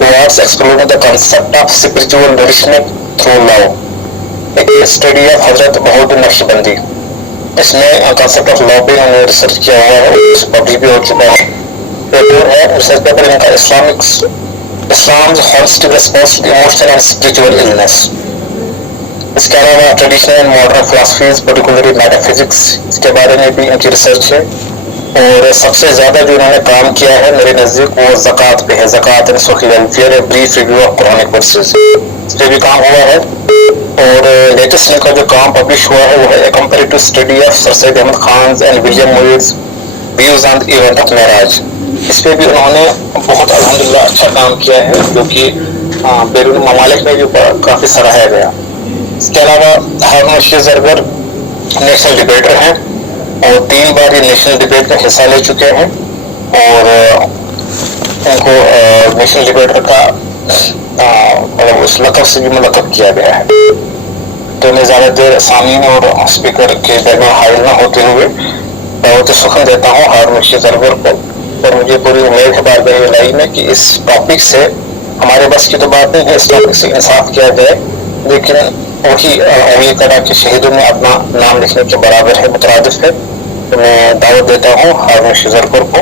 towards exploring the concept of spiritual nourishment through love. ایک study ہے حضرت بہاؤالدین نقشبندی، اس میں کانسیپٹ آف لو پہ انہوں نے ریسرچ کیا ہوا ہے، پبلش بھی ہو چکا ہے. پیپر ہے ریسرچ پیپر ان کا اسلام's holistic response to emotional and spiritual illness. اس کے علاوہ traditional and modern philosophies particularly metaphysics, اس کے بارے میں بھی ان کی ریسرچ ہے. اور سب سے زیادہ جو انہوں نے کام کیا ہے میرے نزدیک وہ زکوٰۃ پہ ہے، zakat and social welfare, brief review of Quranic verses, اس پہ بھی کام ہوا ہے. اور لیٹسٹ ان کا جو کام پبلش ہوا ہے وہ ہے comparative study of Sir Syed Ahmad Khan and William Muir's views on the event of Miraj. اس پہ بھی انہوں نے بہت الحمدللہ اچھا کام کیا ہے جو کہ بیرون ممالک میں بھی کافی سراہا گیا. اس کے علاوہ ہارون رشید زرگر نیشنل ڈبیٹر ہیں اور 3 بار یہ نیشنل ڈبیٹ میں حصہ لے چکے ہیں اور ان کو نیشنل ڈبیٹر کا مطلب اس لقب سے بھی ملقب کیا گیا ہے. تو میں زیادہ دیر سامعین اور اسپیکر کے درمیان حائل نہ ہوتے ہوئے دعوت سخن دیتا ہوں ہارون رشید زرگر کو. اور مجھے پوری امید ہے بار بار لائی میں کہ اس ٹاپک سے ہمارے بس کی تو بات نہیں ہے، اس ٹاپک سے انصاف کیا جائے، لیکن وہی اہلی طرح کے شہیدوں میں اپنا نام لکھنے کے برابر ہے، مترادف ہے. تو میں دعوت دیتا ہوں ہارون رشید زرگر کو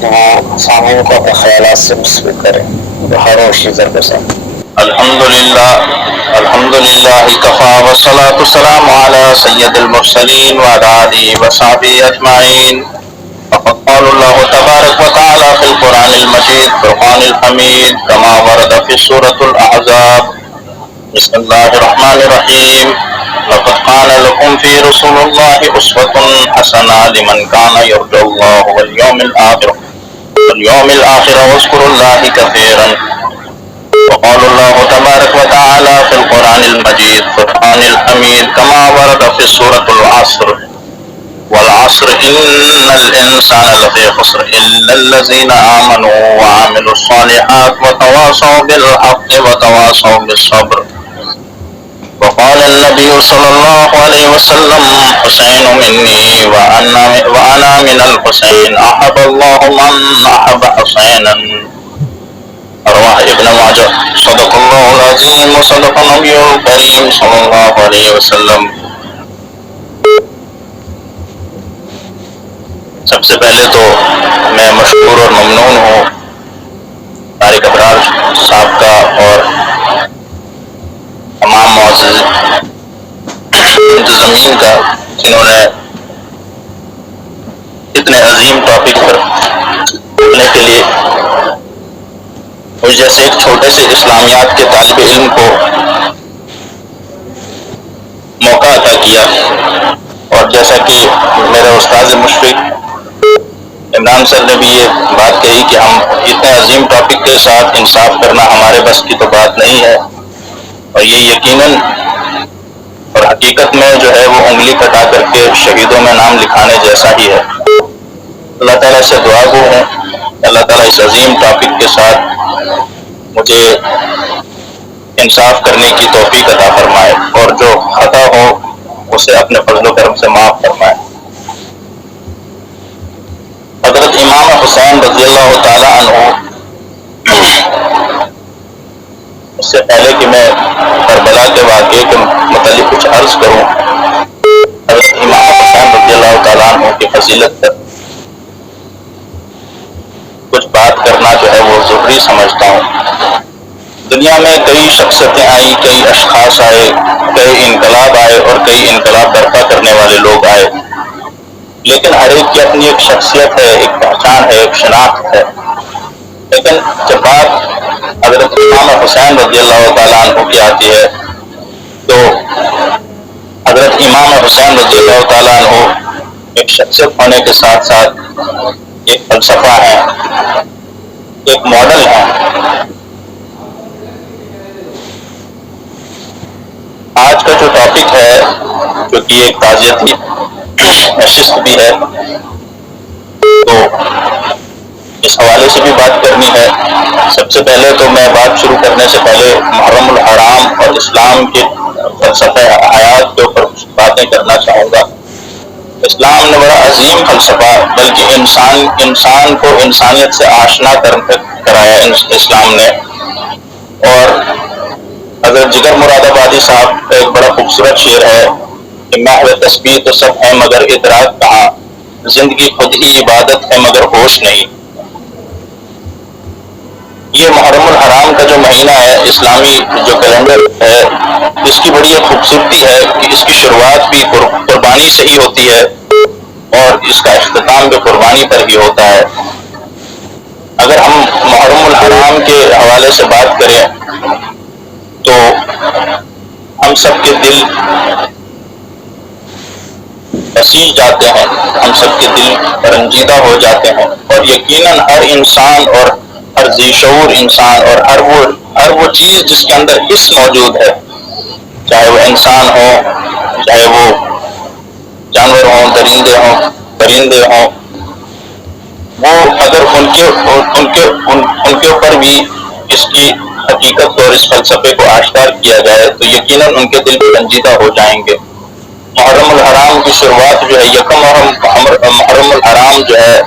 کہ وہ سامعین کو اپنے خیالات سے مصروف کریں. ہارون رشید زرگر صاحب. الحمدللہ کفا والصلاة والسلام علی سید المرسلین وعلی آلہ وصحبہ اجمعین. فقد قال اللہ تبارک وتعالی فی القرآن المجید فرقان الحمید کما ورد فی سورة الاحزاب. بسم اللہ الرحمن الرحیم. لقد كان لكم في رسول الله أسوة حسنة لمن كان يرجو الله واليوم الآخر واذكروا الله كثيرا. وقال الله تبارك وتعالى في القرآن المجيد فرقان الحميد كما ورد في سورة العصر والعصر إن الإنسان لفي خسر إلا الذين آمنوا وعملوا الصالحات وتواصوا بالحق وتواصوا بالصبر. وقال النبي صلى الله عليه وسلم حسين مني وأنا من الحسين أحب الله من أحب حسينا. رواه ابن ماجہ. صدق اللہ العظیم وصدق نبی الکریم صلی اللہ علیہ وسلم. سب سے پہلے تو میں مشکور اور ممنون ہوں طارق ابرار صاحب کا اور تمام معزز منتظمین کا جنہوں نے اتنے عظیم ٹاپک پر بولنے کے لیے مجھ جیسے ایک چھوٹے سے اسلامیات کے طالب علم کو موقع عطا کیا. اور جیسا کہ میرے استاذ مشفق عمران سر نے بھی یہ بات کہی کہ ہم اتنے عظیم ٹاپک کے ساتھ انصاف کرنا ہمارے بس کی تو بات نہیں ہے، اور یہ یقیناً اور حقیقت میں جو ہے وہ انگلی کٹا کر کے شہیدوں میں نام لکھانے جیسا ہی ہے. اللہ تعالیٰ سے دعا گو ہوں اللہ تعالیٰ اس عظیم ٹاپک کے ساتھ مجھے انصاف کرنے کی توفیق عطا فرمائے اور جو خطا ہو اسے اپنے فضل و کرم سے معاف فرمائے. حضرت امام حسین رضی اللہ تعالیٰ عنہ، اس سے پہلے کہ میں کربلا کے واقعے کے متعلق کچھ عرض کروں، حضرت امام حسین رضی اللہ تعالیٰ عنہ کی فضیلت پر کچھ بات کرنا جو ہے وہ ضروری سمجھتا ہوں. دنیا میں کئی شخصیتیں آئیں، کئی اشخاص آئے، کئی انقلاب آئے اور کئی انقلاب برپا کرنے والے لوگ آئے، لیکن ہر ایک کی اپنی ایک شخصیت ہے، ایک پہچان ہے، ایک شناخت ہے. لیکن جب بات حضرت امام حسین رضی اللہ تعالیٰ عنہ کی آتی ہے تو حضرت امام حسین رضی اللہ تعالیٰ عنہ ایک شخصیت ہونے کے ساتھ ساتھ ایک فلسفہ ہے، ایک ماڈل ہے. آج کا جو ٹاپک ہے جو کہ ایک تعزیتی نشست بھی ہے، تو اس حوالے سے بھی بات کرنی ہے. سب سے پہلے تو میں بات شروع کرنے سے پہلے محرم الحرام اور اسلام کے فلسفہ حیات کے اوپر باتیں کرنا چاہوں گا. اسلام نے بڑا عظیم فلسفہ بلکہ انسان کو انسانیت سے آشنا کرایا اسلام نے. اور حضرت جگر مراد آبادی صاحب کا ایک بڑا خوبصورت شعر ہے کہ محو تسبیح تو سب ہے مگر ادراک کہاں، زندگی خود ہی عبادت ہے مگر ہوش نہیں. یہ محرم الحرام کا جو مہینہ ہے، اسلامی جو کیلنڈر ہے، اس کی بڑی ایک خوبصورتی ہے کہ اس کی شروعات بھی قربانی سے ہی ہوتی ہے اور اس کا اختتام بھی قربانی پر ہی ہوتا ہے. اگر ہم محرم الحرام کے حوالے سے بات کریں تو ہم سب کے دل بسیج جاتے ہیں، ہم سب کے دل رنجیدہ ہو جاتے ہیں، اور یقیناً ہر انسان اور ہر ذی شعور انسان اور ہر وہ چیز جس کے اندر حس موجود ہے، چاہے وہ انسان ہو، چاہے وہ جانور ہوں، درندے ہوں، پرندے ہوں، وہ اگر ان کے اوپر بھی اس کی حقیقت اور اس فلسفے کو آشکار کیا جائے تو یقیناً ان کے دل بھی رنجیدہ ہو جائیں گے. محرم الحرام کی شروعات جو ہے، یکم محرم الحرام جو ہے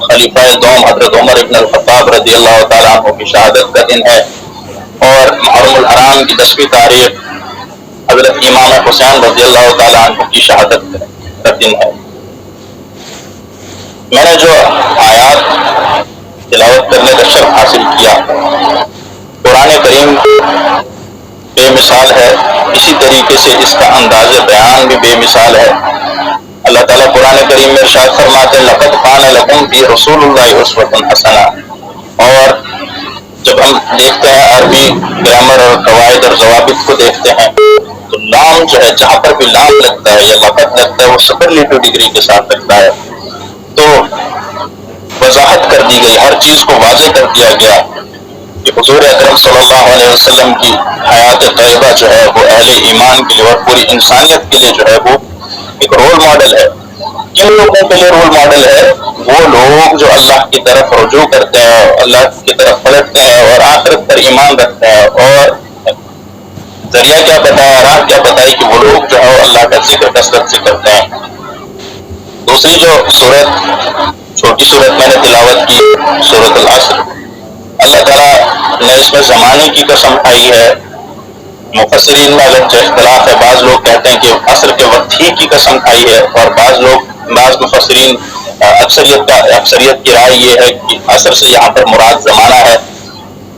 خلیفہ دوم حضرت عمر ابن الخطاب رضی اللہ تعالیٰ عنہ کی شہادت کا دن ہے، اور محرم الحرام کی 10ویں تاریخ حضرت امام حسین رضی اللہ تعالیٰ عنہ کی شہادت کا دن ہے. میں نے جو آیات تلاوت کرنے کا شرف حاصل کیا، قرآن کریم بے مثال ہے، اسی طریقے سے اس کا انداز بیان بھی بے مثال ہے. اللہ تعالیٰ قرآن کریم میں ارشاد فرماتے ہیں لقد کان لکم فی رسول اللہ اسوۃ حسنہ. اور جب ہم دیکھتے ہیں عربی گرامر اور قواعد اور ضوابط کو دیکھتے ہیں تو لام جو ہے، جہاں پر بھی لام لگتا ہے یا لقد لگتا ہے، وہ سپرلیٹو ڈگری کے ساتھ لگتا ہے. تو وضاحت کر دی گئی، ہر چیز کو واضح کر دیا گیا کہ حضور اکرم صلی اللہ علیہ وسلم کی حیات طیبہ جو ہے وہ اہل ایمان کے لیے اور پوری انسانیت کے لیے جو ہے وہ ایک رول ماڈل ہے. کن لوگوں کے لیے رول ماڈل ہے؟ وہ لوگ جو اللہ کی طرف رجوع کرتے ہیں، اللہ کی طرف پلٹتے ہیں اور آخرت پر ایمان رکھتے ہیں. اور ذریعہ کیا بتایا، راہ کیا بتائی کہ وہ لوگ جو ہے اللہ کا ذکر کثرت سے کرتے ہیں. دوسری جو چھوٹی صورت میں نے تلاوت کی، سورۃ العصر، اللہ تعالیٰ نے اس میں زمانے کی قسم کھائی ہے. مفسرین میں اگرچہ اختلاف ہے، بعض لوگ کہتے ہیں کہ عصر کے وقت ہی کی قسم کھائی ہے، اور بعض مفسرین اکثریت کی رائے یہ ہے کہ عصر سے یہاں پر مراد زمانہ ہے.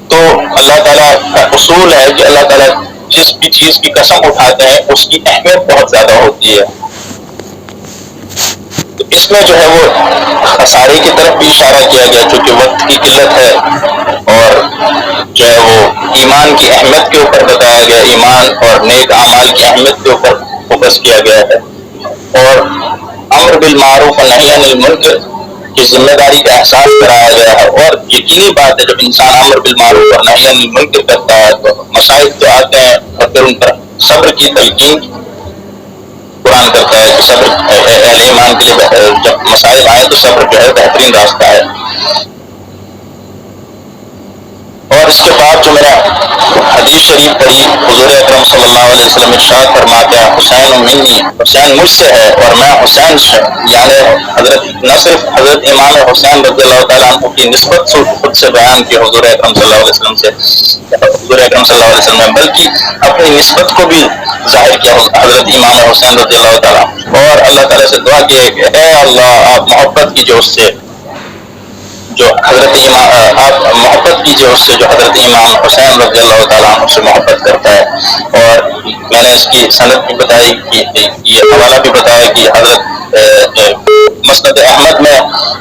تو اللہ تعالیٰ کا اصول ہے کہ اللہ تعالیٰ جس بھی چیز کی قسم اٹھاتے ہیں اس کی اہمیت بہت زیادہ ہوتی ہے. تو اس میں جو ہے وہ خسارے کی طرف بھی اشارہ کیا گیا چونکہ وقت کی قلت ہے، اور جو ہے وہ ایمان کی اہمیت کے اوپر بتایا گیا، ایمان اور نیک اعمال کی اہمیت کے اوپر فوکس کیا گیا ہے، اور امر بالمعروف اور نہی عن المنکر کی ذمہ داری کا احساس کرایا گیا ہے. اور یقینی بات ہے جب انسان امر بالمعروف اور نہی عن المنکر کرتا ہے تو مسائل تو آتے ہیں، اور پھر ان پر صبر کی تلقین قرآن کرتا ہے کہ صبر اہل ایمان کے لیے جب مسائل آئے تو صبر جو ہے بہترین راستہ ہے. اور اس کے بعد جو میں نے حدیث شریف پڑھی، حضور اکرم صلی اللہ علیہ وسلم ارشاد فرماتے ہیں حسین منی، حسین مجھ سے ہے اور میں حسین سے، یعنی نہ صرف حضرت امام حسین رضی اللہ تعالیٰ عنہ کی نسبت خود سے بیان کی حضور اکرم صلی اللہ علیہ وسلم سے، حضور اکرم صلی اللہ علیہ وسلم، بلکہ اپنی نسبت کو بھی ظاہر کیا حضرت امام حسین رضی اللہ تعالیٰ، اور اللہ تعالیٰ سے دعا کی ہے کہ اے اللہ آپ محبت کیجیے اس سے جو آپ محبت کیجیے اس سے جو حضرت امام حسین رضی اللہ تعالیٰ عنہ سے محبت کرتا ہے. اور میں نے اس کی سند بھی بتائی کہ یہ حوالہ بھی بتایا کہ حضرت مسند احمد میں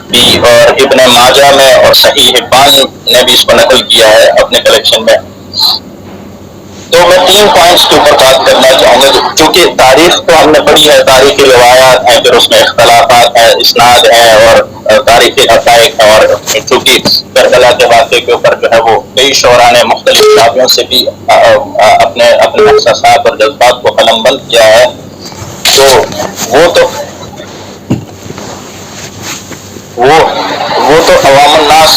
بھی اور ابن ماجہ میں اور صحیح حبان نے بھی اس کو نقل کیا ہے اپنے کلیکشن میں. تو میں 3 پوائنٹس کے اوپر بات کرنا چاہوں گا کیونکہ تاریخ تو ہم نے پڑھی ہے، تاریخی روایات ہیں، پھر اس میں اختلافات ہیں، اسناد ہیں اور تاریخی حقائق ہیں، اور چونکہ کربلا کے واقعے کے اوپر جو ہے وہ کئی شعراء نے مختلف کتابوں سے بھی اپنے احساسات اور جذبات کو قلم بند کیا ہے. تو وہ تو عوام الناس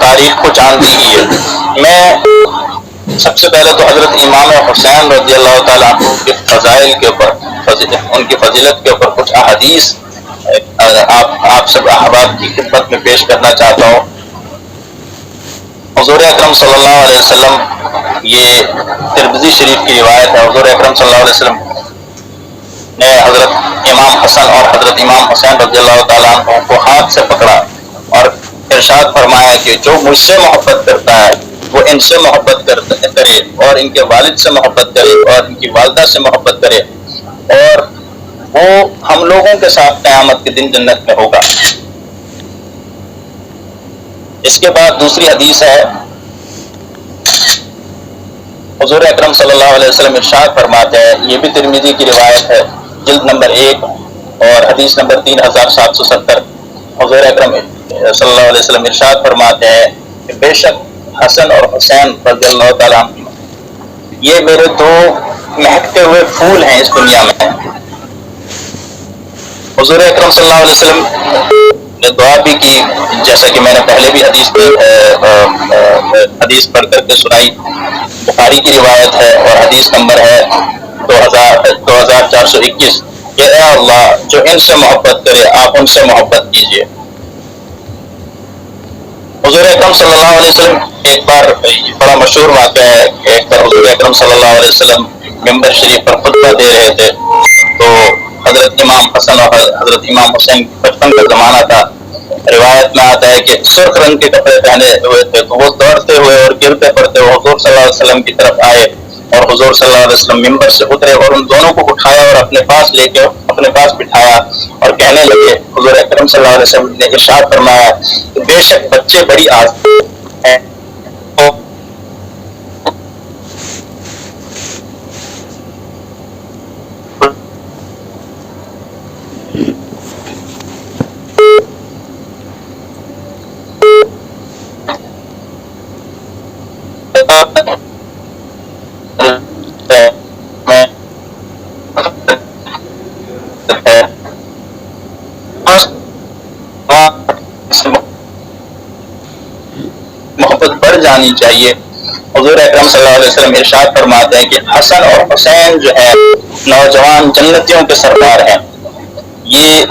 تاریخ کو جانتی ہی ہے. میں سب سے پہلے تو حضرت امام حسین رضی اللہ تعالیٰ عنہ کے فضائل کے اوپر، ان کی فضیلت کے اوپر کچھ احادیث آپ سب احباب کی خدمت میں پیش کرنا چاہتا ہوں۔ حضور اکرم صلی اللہ علیہ وسلم، یہ ترمذی شریف کی روایت ہے، حضور اکرم صلی اللہ علیہ وسلم نے حضرت امام حسن اور حضرت امام حسین رضی اللہ تعالیٰ عنہ کو ہاتھ سے پکڑا اور ارشاد فرمایا کہ جو مجھ سے محبت کرتا ہے وہ ان سے محبت کرے اور ان کے والد سے محبت کرے اور ان کی والدہ سے محبت کرے، اور وہ ہم لوگوں کے ساتھ قیامت کے دن جنت میں ہوگا۔ اس کے بعد دوسری حدیث ہے، حضور اکرم صلی اللہ علیہ وسلم ارشاد فرماتے ہیں، یہ بھی ترمذی کی روایت ہے، جلد نمبر 1 اور حدیث نمبر 3770۔ حضور اکرم صلی اللہ علیہ وسلم ارشاد فرماتے ہیں کہ بے شک حسن اور حسین رضی اللہ تعالیٰ عنہ یہ میرے دو مہکتے ہوئے پھول ہیں اس دنیا میں۔ حضور اکرم صلی اللہ علیہ وسلم نے دعا بھی کی، جیسا کہ میں نے پہلے بھی حدیث پڑھ کر کے سنائی، بخاری کی روایت ہے اور حدیث نمبر ہے 2421 کہ اے اللہ جو ان سے محبت کرے آپ ان سے محبت کیجیے۔ حضور اکرم صلی اللہ علیہ وسلم ایک بار، بڑا مشہور واقعہ ہے کہ ایک بار حضور اکرم صلی اللہ علیہ وسلم ممبر شریف پر خطبہ دے رہے تھے، تو حضرت امام حسن اور حضرت امام حسین بچپن کا زمانہ تھا۔ روایت میں آتا ہے کہ سرخ رنگ کے کپڑے پہنے ہوئے تھے، تو وہ دوڑتے ہوئے اور گرتے پڑتے ہوئے حضور صلی اللہ علیہ وسلم کی طرف آئے اور حضور صلی اللہ علیہ وسلم ممبر سے اترے اور ان دونوں کو اٹھایا اور اپنے پاس لے کے اپنے پاس بٹھایا اور کہنے لگے، حضور اکرم صلی اللہ علیہ وسلم نے ارشاد فرمایا کہ بے شک بچے بڑی آزاد ہیں، محبت بڑھ جانی چاہیے۔ حضور اکرم صلی اللہ علیہ وسلم ارشاد فرماتے ہیں کہ حسن اور حسین جو ہے نوجوان جنتیوں کے سردار ہیں۔ یہ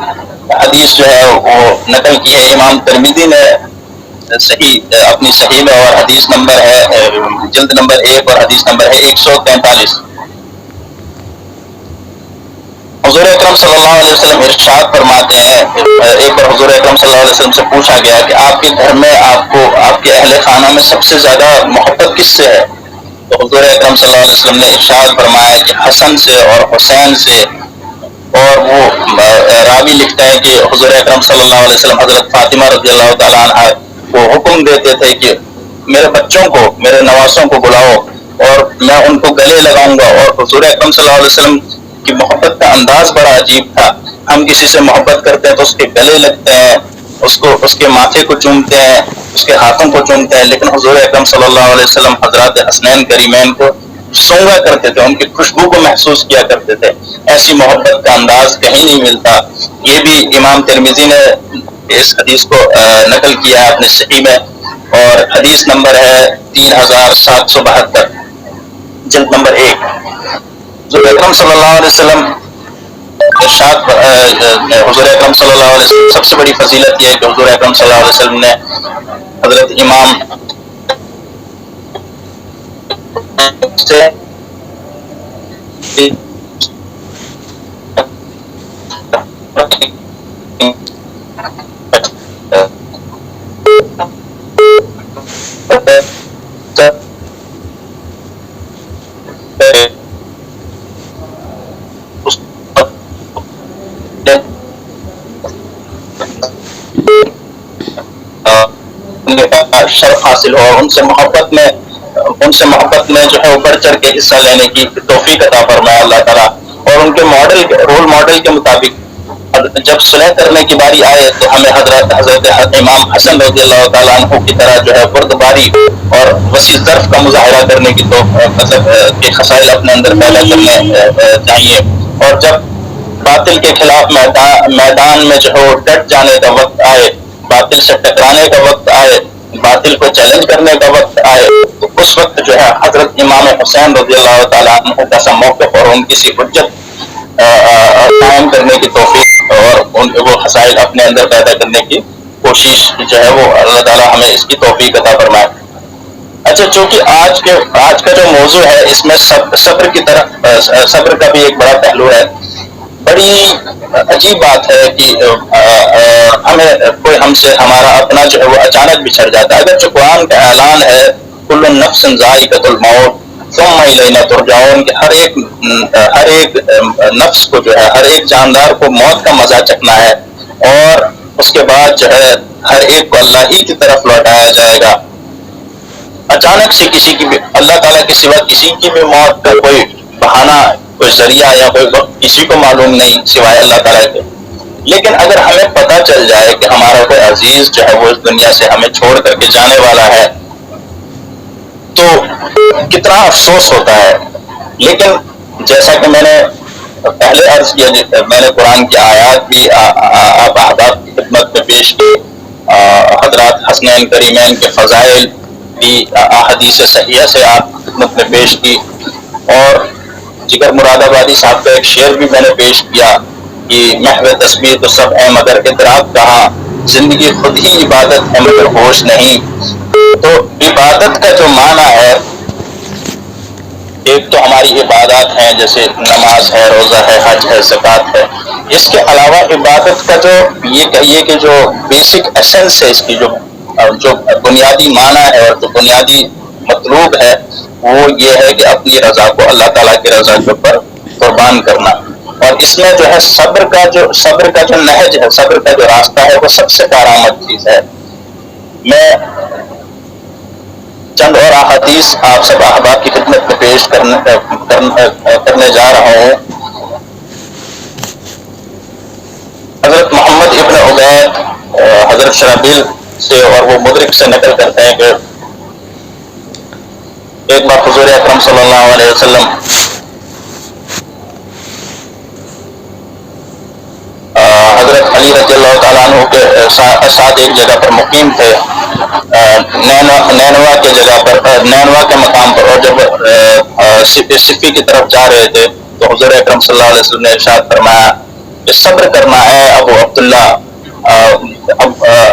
حدیث جو ہے وہ نقل کی ہے امام ترمذی نے اپنی صحیح میں، اور حدیث نمبر ہے جلد نمبر 1 اور حدیث نمبر ہے 143۔ حضور اکرم صلی اللہ علیہ وسلم ارشاد فرماتے ہیں، ایک بار حضور اکرم صلی اللہ علیہ وسلم سے پوچھا گیا کہ آپ کے گھر میں آپ کو آپ کے اہل خانہ میں سب سے زیادہ محبت کس سے ہے؟ تو حضور اکرم صلی اللہ علیہ وسلم نے ارشاد فرمایا کہ حسن سے اور حسین سے۔ اور وہ راوی لکھتا ہے کہ حضور اکرم صلی اللہ علیہ وسلم حضرت فاطمہ رضی اللہ تعالیٰ عنہ کو حکم دیتے تھے کہ میرے بچوں کو، میرے نواسوں کو بلاؤ اور میں ان کو گلے لگاؤں گا۔ اور حضور اکرم صلی اللہ علیہ وسلم کی محبت کا انداز بڑا عجیب تھا، ہم کسی سے محبت کرتے ہیں تو اس کے گلے لگتے ہیں، اس کے ماتھے کو چومتے ہیں، اس کے ہاتھوں کو چومتے ہیں، لیکن حضور اکرم صلی اللہ علیہ وسلم حضرات حسنین کریمین کو سونگا کرتے تھے، ان کی خوشبو کو محسوس کیا کرتے تھے۔ ایسی محبت کا انداز کہیں نہیں ملتا۔ یہ بھی امام ترمذی نے اس حدیث کو نقل کیا ہے اپنے صحیح میں، اور حدیث نمبر ہے 3772 جلد نمبر 1۔ حضور اکرم صلی اللہ علیہ وسلم ارشاد، حضور اکرم صلی اللہ علیہ وسلم سب سے بڑی فضیلت یہ ہے کہ حضور اکرم صلی اللہ علیہ وسلم نے حضرت امام سے شرف حاصل ہو، ان سے محبت میں جو ہے وہ بڑھ چڑھ کے حصہ لینے کی توفیق عطا فرمائے اللہ تعالیٰ، اور ان کے رول ماڈل کے مطابق جب صلح کرنے کی باری آئے تو ہمیں حضرت امام حسن رضی اللہ تعالیٰ عنہ کی طرح جو ہے بردباری اور وسیع ظرف کا مظاہرہ کرنے کی تو مطلب کے خصائل اپنے اندر پیدا کرنے چاہیے، اور جب باطل کے خلاف میدان میں جو ہے وہ ڈٹ جانے کا وقت آئے، باطل سے ٹکرانے کا وقت آئے، باطل کو چیلنج کرنے کا وقت آئے، تو اس وقت جو ہے حضرت امام حسین رضی اللہ تعالیٰ عنہ کا موقف اور ان کی حجت قائم کرنے کی توفیق اور وہ مسائل اپنے اندر پیدا کرنے کی کوشش جو ہے وہ اللہ تعالیٰ ہمیں اس کی توفیق عطا فرمائے. اچھا، چونکہ آج کا جو موضوع ہے اس میں صبر کی طرف، صبر کا بھی ایک بڑا پہلو ہے. بڑی عجیب بات ہے کہ ہمیں کوئی ہم سے ہمارا اپنا جو ہے وہ اچانک بچھڑ جاتا ہے. اگر جو قرآن کا اعلان ہے کل نفس ذائقۃ الموت ثم الینا ترجعون، کہ ہر ایک نفس کو جو ہے، ہر ایک جاندار کو موت کا مزہ چکھنا ہے اور اس کے بعد جو ہے ہر ایک کو اللہ ہی کی طرف لوٹایا جائے گا. اچانک سے کسی کی بھی، اللہ تعالیٰ کے سوا کسی کی بھی موت کا کوئی بہانہ، کوئی ذریعہ یا کوئی وقت کسی کو معلوم نہیں سوائے اللہ تعالیٰ کے. لیکن اگر ہمیں پتہ چل جائے کہ ہمارا کوئی عزیز جو ہے وہ اس دنیا سے ہمیں چھوڑ کر کے جانے والا ہے تو کتنا افسوس ہوتا ہے. لیکن جیسا کہ میں نے پہلے عرض کیا، میں نے قرآن کی آیات بھی آپ احباب کی خدمت میں پیش کی، حضرات حسنین کریمین کے فضائل بھی احادیث صحیحہ سے آپ کی خدمت میں پیش کی، اور جگر مراد آبادی صاحب کا ایک شعر بھی میں نے پیش کیا کہ محو تسبیح تو سب ہے مگر ادراک کہاں، زندگی خود ہی عبادت ہے مگر ہوش نہیں. تو عبادت کا جو معنی ہے، ایک تو ہماری عبادات ہیں جیسے نماز ہے، روزہ ہے، حج ہے، زکوٰۃ ہے. اس کے علاوہ عبادت کا جو یہ کہیے کہ جو بیسک ایسنس ہے، اس کی جو بنیادی معنی ہے اور جو بنیادی مطلوب ہے، وہ یہ ہے کہ اپنی رضا کو اللہ تعالیٰ کی رضا کے اوپر قربان کرنا. اور اس میں جو ہے صبر کا جو نہج ہے، صبر کا جو راستہ ہے، وہ سب سے کارآمد چیز ہے. میں چند اور احادیث آپ سب احباب کی خدمت میں پیش کرنے جا رہا ہوں. حضرت محمد ابن عبید حضرت شرابیل سے اور وہ مدرک سے نقل کرتے ہیں کہ ایک بار حضور اکرم صلی اللہ علیہ وسلم حضرت علی رضی اللہ تعالیٰ عنہ کے ساتھ ایک جگہ پر مقیم تھے، نینوا کے جگہ پر، نینوا کے مقام پر. اور جب صفی کی طرف جا رہے تھے تو حضور اکرم صلی اللہ علیہ وسلم نے ارشاد فرمایا کہ صبر کرنا ہے ابو عبداللہ.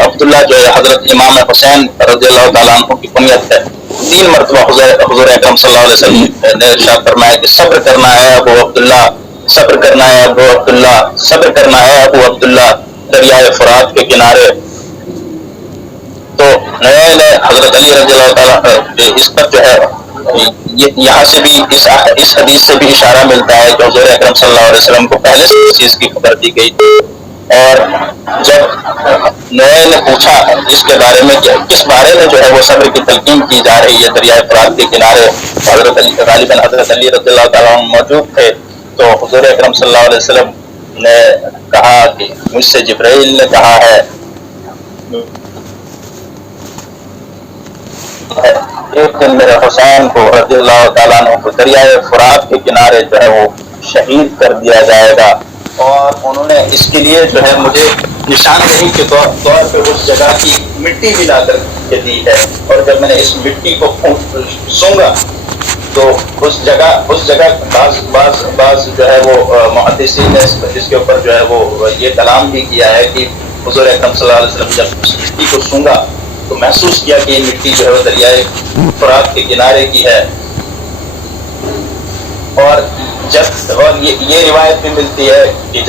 عبداللہ جو ہے حضرت امام حسین رضی اللہ تعالیٰ عنہ کی کنیت ہے. 3 مرتبہ حضور اکرم صلی اللہ علیہ وسلم نے ارشاد فرمایا کہ صبر کرنا ہے ابو عبداللہ، صبر کرنا ہے ابو عبداللہ، صبر کرنا ہے ابو عبداللہ، دریائے فرات کے کنارے. تو حضرت علی رضی اللہ تعالیٰ اس پر جو ہے یہاں سے بھی اس حدیث سے بھی اشارہ ملتا ہے کہ حضور اکرم صلی اللہ علیہ وسلم کو پہلے سے اس چیز کی خبر دی گئی. اور جب نوے نے پوچھا اس کے بارے میں کہ کس بارے میں جو ہے وہ صبر کی تلقین کی جا رہی ہے دریائے فرات کے کنارے، غالباً حضرت علی رضی اللہ تعالیٰ موجود تھے، تو حضور اکرم صلی اللہ علیہ وسلم نے کہا کہ مجھ سے جبرائیل نے کہا ہے ایک دن میرے حسین کو رضی اللہ تعالیٰ عنہ کو دریائے فرات کے کنارے جو ہے وہ شہید کر دیا جائے گا. اور انہوں نے اس کے لیے جو ہے مجھے نشاندہی کے طور پہ اس جگہ کی مٹی بھی لا کر کے دی ہے. اور جب میں نے اس مٹی کو سونگا تو اس جگہ بعض جو ہے وہ محدثین نے اس کے اوپر جو ہے وہ یہ کلام بھی کیا ہے کہ حضور اکرم صلی اللہ علیہ وسلم جب اس مٹی کو سونگا تو محسوس کیا کہ یہ مٹی جو ہے وہ دریائے فرات کے کنارے کی ہے. اور یہ روایت بھی ملتی ہے کہ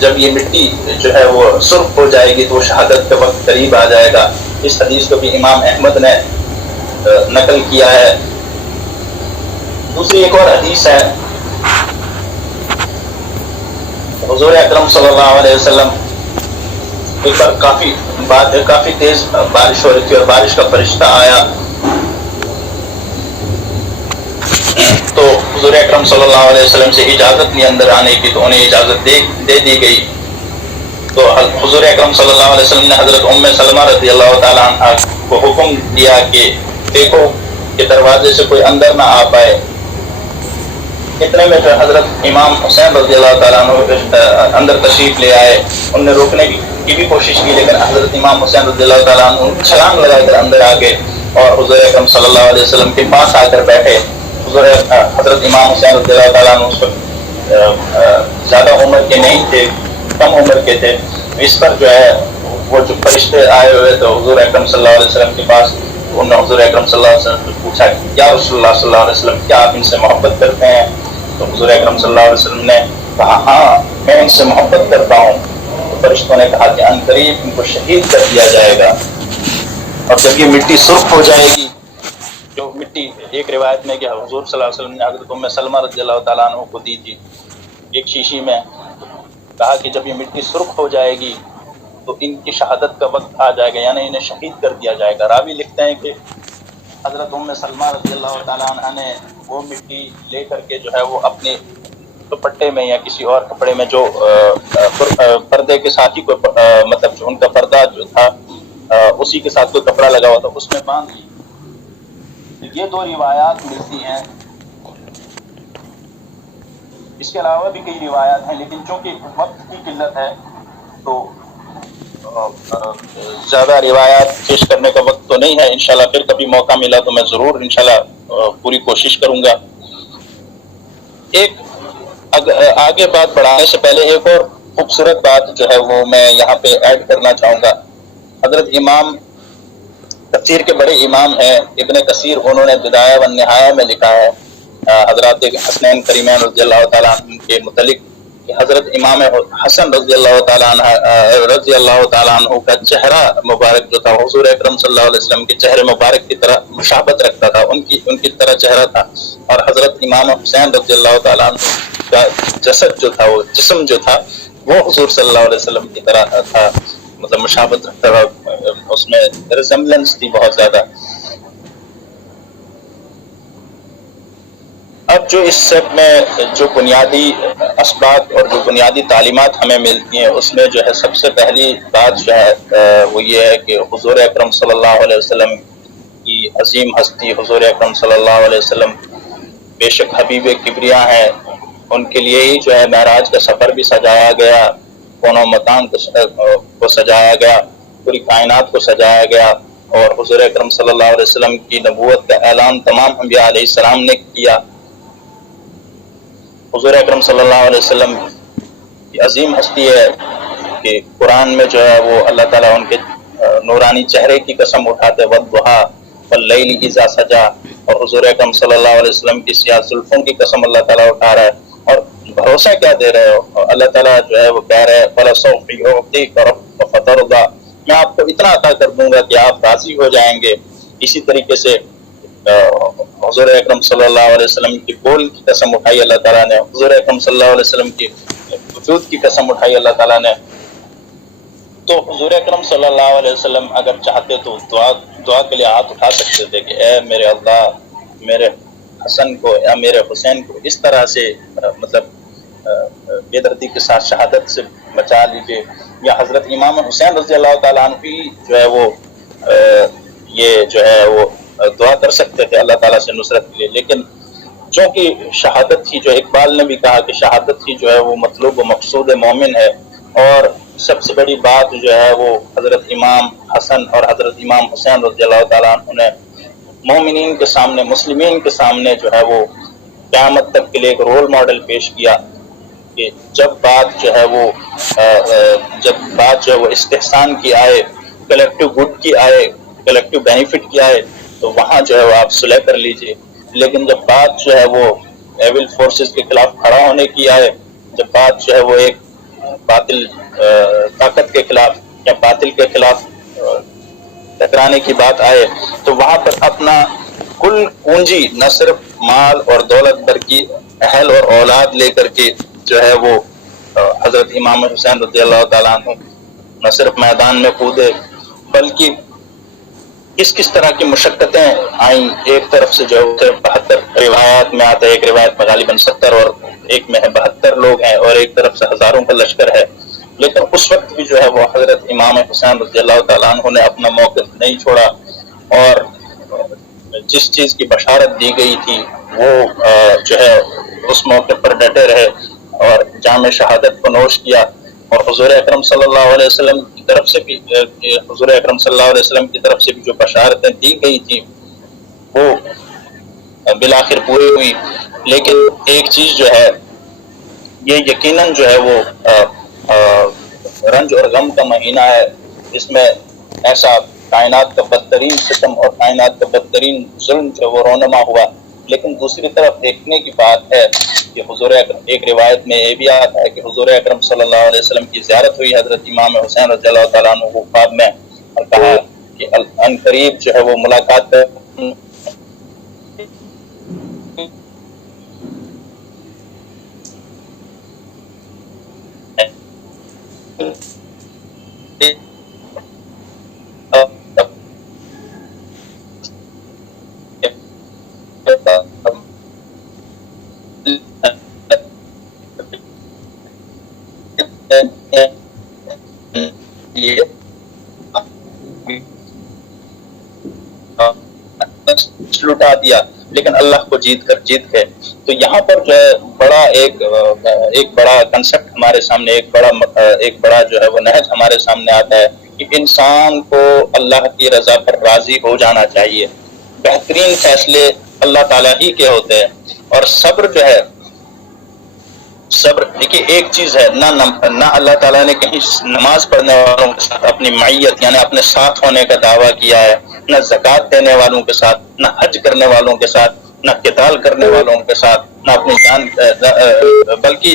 جب یہ مٹی جو ہے وہ سرخ ہو جائے گی تو وہ شہادت کا وقت قریب آ جائے گا. اس حدیث کو بھی امام احمد نے نقل کیا ہے. دوسری ایک اور حدیث ہے، حضور اکرم صلی اللہ علیہ وسلم ایک بار کافی تیز بارش ہو رہی تھی اور بارش کا فرشتہ آیا تو حضور اکرم صلی اللہ علیہ وسلم سے اجازت لی اندر آنے کی، تو انہیں اجازت دے دی گئی. تو حضور اکرم صلی اللہ علیہ وسلم نے حضرت ام سلمہ رضی اللہ تعالیٰ عنہ کو حکم دیا کہ دیکھو کہ دروازے سے کوئی اندر نہ آ پائے. اتنے میں حضرت امام حسین رضی اللہ تعالیٰ عنہ اندر تشریف لے آئے. انہوں نے روکنے کی بھی کوشش کی لیکن حضرت امام حسین رضی اللہ تعالیٰ عنہ چھلانگ لگا کر اندر آ گئے اور حضور اکرم صلی اللہ علیہ وسلم کے پاس آ کر بیٹھے. حضرت امام حسین رضی اللہ تعالیٰ عنہ اس وقت زیادہ عمر کے نہیں تھے کم عمر کے تھے. اس پر جو ہے وہ جو فرشتے آئے ہوئے تھے حضور اکرم صلی اللہ علیہ وسلم کے پاس, انہوں نے حضور اکرم صلی اللہ علیہ وسلم سے پوچھا کہ یا رسول اللہ صلی اللہ علیہ وسلم کیا آپ ان سے محبت کرتے ہیں؟ تو حضور اکرم صلی اللہ علیہ وسلم نے کہا ہاں میں ان سے محبت کرتا ہوں. تو فرشتوں نے کہا کہ عنقریب ان کو شہید کر دیا جائے گا, اور جب یہ مٹی سرخ ہو جائے گی, جو مٹی ایک روایت میں کہ حضور صلی اللہ علیہ وسلم نے حضرت ام سلمہ رضی اللہ تعالیٰ عنہ کو دی تھی ایک شیشی میں, کہا کہ جب یہ مٹی سرخ ہو جائے گی تو ان کی شہادت کا وقت آ جائے گا, یعنی انہیں شہید کر دیا جائے گا. راوی لکھتے ہیں کہ حضرت ام سلمہ رضی اللہ تعالیٰ عنہ نے وہ مٹی لے کر کے جو ہے وہ اپنے دوپٹے میں یا کسی اور کپڑے میں جو پردے کے ساتھ ہی کوئی مطلب جو ان کا پردہ جو تھا اسی کے ساتھ کوئی کپڑا لگا ہوا تھا اس میں باندھ لی. یہ دو روایات ملتی ہیں. اس کے علاوہ بھی کئی روایات ہیں, لیکن چونکہ وقت کی قلت ہے تو زیادہ روایات پیش کرنے کا وقت تو نہیں ہے. انشاءاللہ پھر کبھی موقع ملا تو میں ضرور انشاءاللہ پوری کوشش کروں گا. ایک آگے بات بڑھانے سے پہلے ایک اور خوبصورت بات جو ہے وہ میں یہاں پہ ایڈ کرنا چاہوں گا. حضرت امام تفسیر کے بڑے امام ہیں ابن کثیر, انہوں نے بدایہ و نہایہ میں لکھا ہے حضرات حسنین کریمین رضی اللہ تعالیٰ عنہ کے متعلق کہ حضرت امام حسن رضی اللہ تعالیٰ عنہ کا چہرہ مبارک جو تھا حضور اکرم صلی اللہ علیہ وسلم کے چہرے مبارک کی طرح مشابہت رکھتا تھا, ان کی طرح چہرہ تھا. اور حضرت امام حسین رضی اللہ تعالیٰ عنہ کا جسد جو تھا, وہ جسم جو تھا وہ حضور صلی اللہ علیہ وسلم کی طرح تھا, مطلب مشابہت رکھتا تھا, اس میں ریزمبلنس تھی بہت زیادہ. اب جو اس سب میں جو بنیادی اسباق اور جو بنیادی تعلیمات ہمیں ملتی ہیں اس میں جو ہے سب سے پہلی بات جو ہے وہ یہ ہے کہ حضور اکرم صلی اللہ علیہ وسلم کی عظیم ہستی حضور اکرم صلی اللہ علیہ وسلم بے شک حبیب کبریا ہیں, ان کے لیے ہی جو ہے معراج کا سفر بھی سجایا گیا, کونوں مکان کو سجایا گیا, پوری کائنات کو سجایا گیا, اور حضور اکرم صلی اللہ علیہ وسلم کی نبوت کا اعلان تمام انبیاء علیہ السلام نے کیا. حضور اکرم صلی اللہ علیہ وسلم کی عظیم ہستی ہے کہ قرآن میں جو ہے وہ اللہ تعالیٰ ان کے نورانی چہرے کی قسم اٹھاتے والضحیٰ واللیل اذا سجا, اور حضور اکرم صلی اللہ علیہ وسلم کی سیاہ زلفوں کی قسم اللہ تعالیٰ اٹھا رہا ہے. اور بھروسہ کیا دے رہے ہو, اللہ تعالیٰ جو ہے وہ کہہ رہے ہیں فَلَسَوْفَ يُعْطِيكَ رَبُّكَ فَتَرْضَىٰ, میں آپ کو اتنا عطا کر دوں گا کہ آپ راضی ہو جائیں گے. اسی طریقے سے حضور اکرم صلی اللہ علیہ وسلم کی بول کی قسم اٹھائی اللہ تعالیٰ نے, حضور اکرم صلی اللہ علیہ وسلم کی وجود کی قسم اٹھائی اللہ تعالیٰ نے. تو حضور اکرم صلی اللہ علیہ وسلم اگر چاہتے تو دعا کے لیے ہاتھ اٹھا سکتے تھے کہ اے میرے اللہ, میرے حسن کو یا میرے حسین کو اس طرح سے مطلب بے دردی کے ساتھ شہادت سے بچا لیجیے. یا حضرت امام حسین رضی اللہ تعالیٰ عنہ بھی جو ہے وہ یہ جو ہے وہ دعا کر سکتے تھے اللہ تعالیٰ سے نصرت کے لیے, لیکن چونکہ شہادت ہی جو اقبال نے بھی کہا کہ شہادت ہی جو ہے وہ مطلوب و مقصود مومن ہے, اور سب سے بڑی بات جو ہے وہ حضرت امام حسن اور حضرت امام حسین رضی اللہ تعالیٰ عنہ نے مومنین کے سامنے, مسلمین کے سامنے جو ہے وہ قیامت تک کے لیے ایک رول ماڈل پیش کیا کہ جب بات جو ہے وہ استحسان کی آئے, کلیکٹیو گڈ کی آئے, کلیکٹیو بینیفٹ کی آئے تو وہاں جو ہے وہ آپ صلح کر لیجئے. لیکن جب بات جو ہے وہ ایول فورسز کے خلاف کھڑا ہونے کی آئے, جب بات جو ہے وہ ایک باطل طاقت کے خلاف یا باطل کے خلاف ٹکرانے کی بات آئے تو وہاں پر اپنا کل پونجی نہ صرف مال اور دولت بلکہ اہل اور اولاد لے کر کے جو ہے وہ حضرت امام حسین رضی اللہ تعالیٰ عنہ نہ صرف میدان میں کودے بلکہ کس طرح کی مشقتیں آئیں. ایک طرف سے جو ہے 72 روایات میں آتا ہے, ایک روایت میں غالباً 70 اور ایک میں 72 لوگ ہیں, اور ایک طرف سے ہزاروں کا لشکر ہے. لیکن اس وقت بھی جو ہے وہ حضرت امام حسین رضی اللہ تعالیٰ عنہ نے اپنا موقف نہیں چھوڑا, اور جس چیز کی بشارت دی گئی تھی وہ جو ہے اس موقع پر ڈٹے رہے اور جام شہادت کو نوش کیا. اور حضور اکرم صلی اللہ علیہ وسلم کی طرف سے بھی حضور اکرم صلی اللہ علیہ وسلم کی طرف سے بھی جو بشارتیں دی گئی تھی وہ بالآخر پوری ہوئی. لیکن ایک چیز جو ہے یہ یقیناً جو ہے وہ رنج اور غم کا مہینہ ہے، اس میں ایسا کائنات کا بدترین ستم اور کائنات کا بدترین ظلم جو وہ رونما ہوا. لیکن دوسری طرف دیکھنے کی بات ہے کہ حضور اکرم، ایک روایت میں یہ بھی آتا ہے کہ حضور اکرم صلی اللہ علیہ وسلم کی زیارت ہوئی حضرت امام حسین رضی اللہ تعالیٰ عنہ کو خواب میں، اور کہا کہ ان قریب جو ہے وہ ملاقات لٹا دیا، لیکن اللہ کو جیت کے. تو یہاں پر جو ہے بڑا ایک بڑا کنسپٹ ہمارے سامنے، ایک بڑا جو ہے وہ نہج ہمارے سامنے آتا ہے کہ انسان کو اللہ کی رضا پر راضی ہو جانا چاہیے. بہترین فیصلے اللہ تعالیٰ ہی کے ہوتے ہیں. اور صبر جو ہے، صبر دیکھیے ایک چیز ہے، نہ اللہ تعالیٰ نے کہیں نماز پڑھنے والوں کے ساتھ اپنی معیت یعنی اپنے ساتھ ہونے کا دعویٰ کیا ہے، نہ زکوٰۃ دینے والوں کے ساتھ، نہ حج کرنے والوں کے ساتھ، نہ قتال کرنے والوں کے ساتھ، نہ اپنی جان بلکہ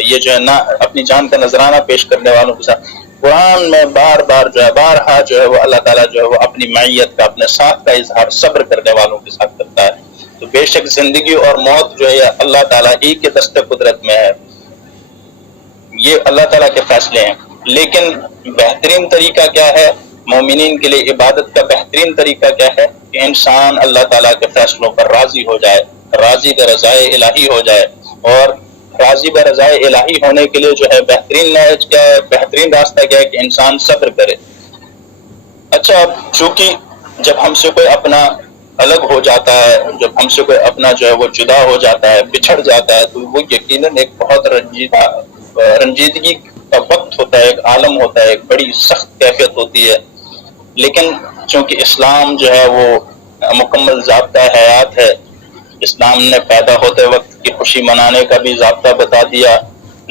یہ جو ہے نہ اپنی جان کا نذرانہ پیش کرنے والوں کے ساتھ. قرآن میں بار جو ہے بارہا جو ہے وہ اللہ تعالیٰ جو ہے وہ اپنی معیت کا، اپنے ساتھ کا اظہار صبر کرنے والوں کے ساتھ کرتا ہے. تو بے شک زندگی اور موت جو ہے اللہ تعالیٰ ہی کے دست قدرت میں ہے، یہ اللہ تعالیٰ کے فیصلے ہیں. لیکن بہترین طریقہ کیا ہے مومنین کے لیے؟ عبادت کا بہترین طریقہ کیا ہے کہ انسان اللہ تعالیٰ کے فیصلوں پر راضی ہو جائے، راضی برضائے الہی ہو جائے. اور راضی برضائے الہی ہونے کے لیے جو ہے بہترین نہج کیا ہے، بہترین راستہ کیا ہے کہ انسان صبر کرے. اچھا، چونکہ جب ہم سے کوئی اپنا الگ ہو جاتا ہے، جب ہم سے کوئی اپنا جو ہے وہ جدا ہو جاتا ہے، بچھڑ جاتا ہے، تو وہ یقیناً ایک بہت رنجیدگی کا وقت ہوتا ہے، ایک عالم ہوتا ہے، ایک بڑی سخت کیفیت ہوتی ہے. لیکن چونکہ اسلام جو ہے وہ مکمل ضابطہ حیات ہے، اسلام نے پیدا ہوتے وقت کی خوشی منانے کا بھی ضابطہ بتا دیا،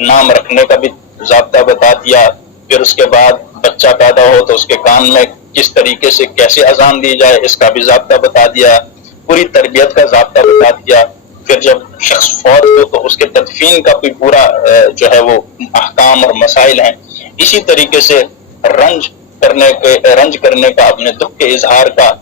نام رکھنے کا بھی ضابطہ بتا دیا، پھر اس کے بعد بچہ پیدا ہو تو اس کے کان میں کس طریقے سے کیسے اذان دی جائے اس کا بھی ضابطہ بتا دیا، پوری تربیت کا ضابطہ بتا دیا. پھر جب شخص فوت ہو تو اس کے تدفین کا بھی پورا جو ہے وہ احکام اور مسائل ہیں. اسی طریقے سے رنج کرنے کا، اپنے دکھ کے اظہار کا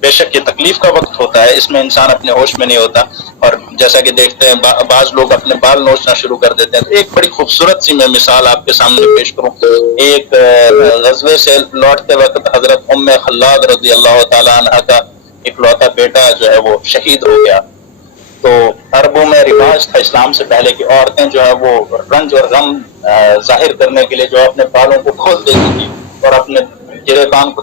بے شک یہ تکلیف کا وقت ہوتا ہے، اس میں انسان اپنے ہوش میں نہیں ہوتا. اور جیسا کہ دیکھتے ہیں بعض لوگ اپنے بال نوچنا شروع کر دیتے ہیں. ایک بڑی خوبصورت سی میں مثال آپ کے سامنے پیش کروں. ایک غزوے سے لوٹتے وقت حضرت ام خلاد رضی اللہ تعالیٰ عنہ کا اکلوتا بیٹا جو ہے وہ شہید ہو گیا. تو عربوں میں رواج تھا اسلام سے پہلے کہ عورتیں جو ہے وہ رنج اور غم ظاہر کرنے کے لیے جو اپنے بالوں کو کھول دیتی تھی اور اپنے گریبان کو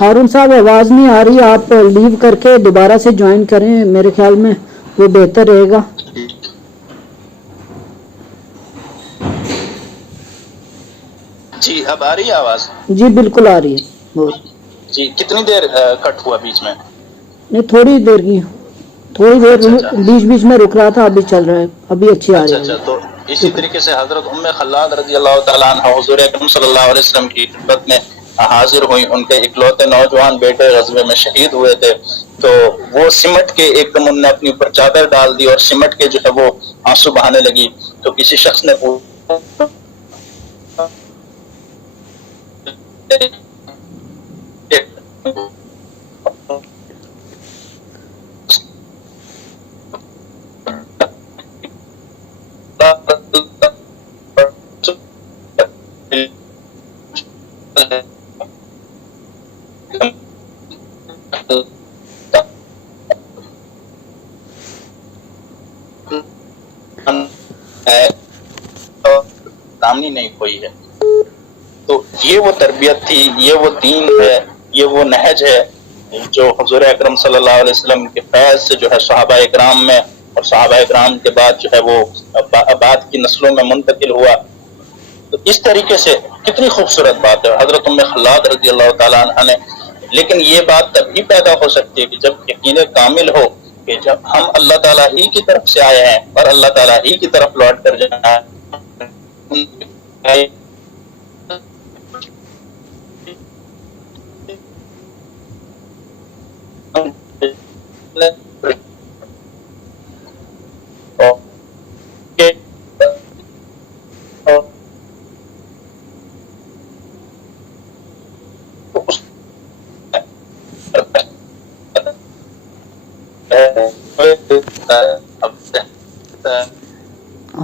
ہارون صاحب آواز نہیں آ رہی، آپ لیو کر کے دوبارہ سے جوائن کریں، میرے خیال میں وہ بہتر رہے گا. جی اب آ رہی ہے آواز؟ جی بالکل آ رہی ہے. جی کتنی دیر کٹ ہوا بیچ میں؟ نہیں تھوڑی دیر بیچ میں رک رہا تھا، ابھی چل رہا ہے، ابھی اچھی آ رہی ہے. اچھا تو اسی طریقے سے حضرت ام خلاد رضی اللہ تعالیٰ عنہ حضور اکرم صلی اللہ علیہ وسلم کی خدمت میں حاضر ہوئی. ان کے اکلوتے نوجوان بیٹے غزوے میں شہید ہوئے تھے. تو وہ سمٹ کے ایک دم انہوں نے اپنی اوپر چادر ڈال دی اور سمٹ کے جو ہے وہ آنسو بہانے لگی. تو کسی شخص نے دامنی نہیں کھوئی ہے. تو یہ وہ تربیت تھی، یہ وہ دین ہے، یہ وہ نہج ہے جو حضور اکرم صلی اللہ علیہ وسلم کے فیض سے جو ہے صحابہ اکرام میں اور صحابہ اکرام کے بعد جو ہے وہ بعد کی نسلوں میں منتقل ہوا. تو اس طریقے سے کتنی خوبصورت بات ہے حضرت ام خلاد رضی اللہ تعالیٰ عنہ نے. لیکن یہ بات تب ہی پیدا ہو سکتی ہے کہ جب یقین کامل ہو کہ جب ہم اللہ تعالیٰ ہی کی طرف سے آئے ہیں اور اللہ تعالیٰ ہی کی طرف لوٹ کر جانا ہے.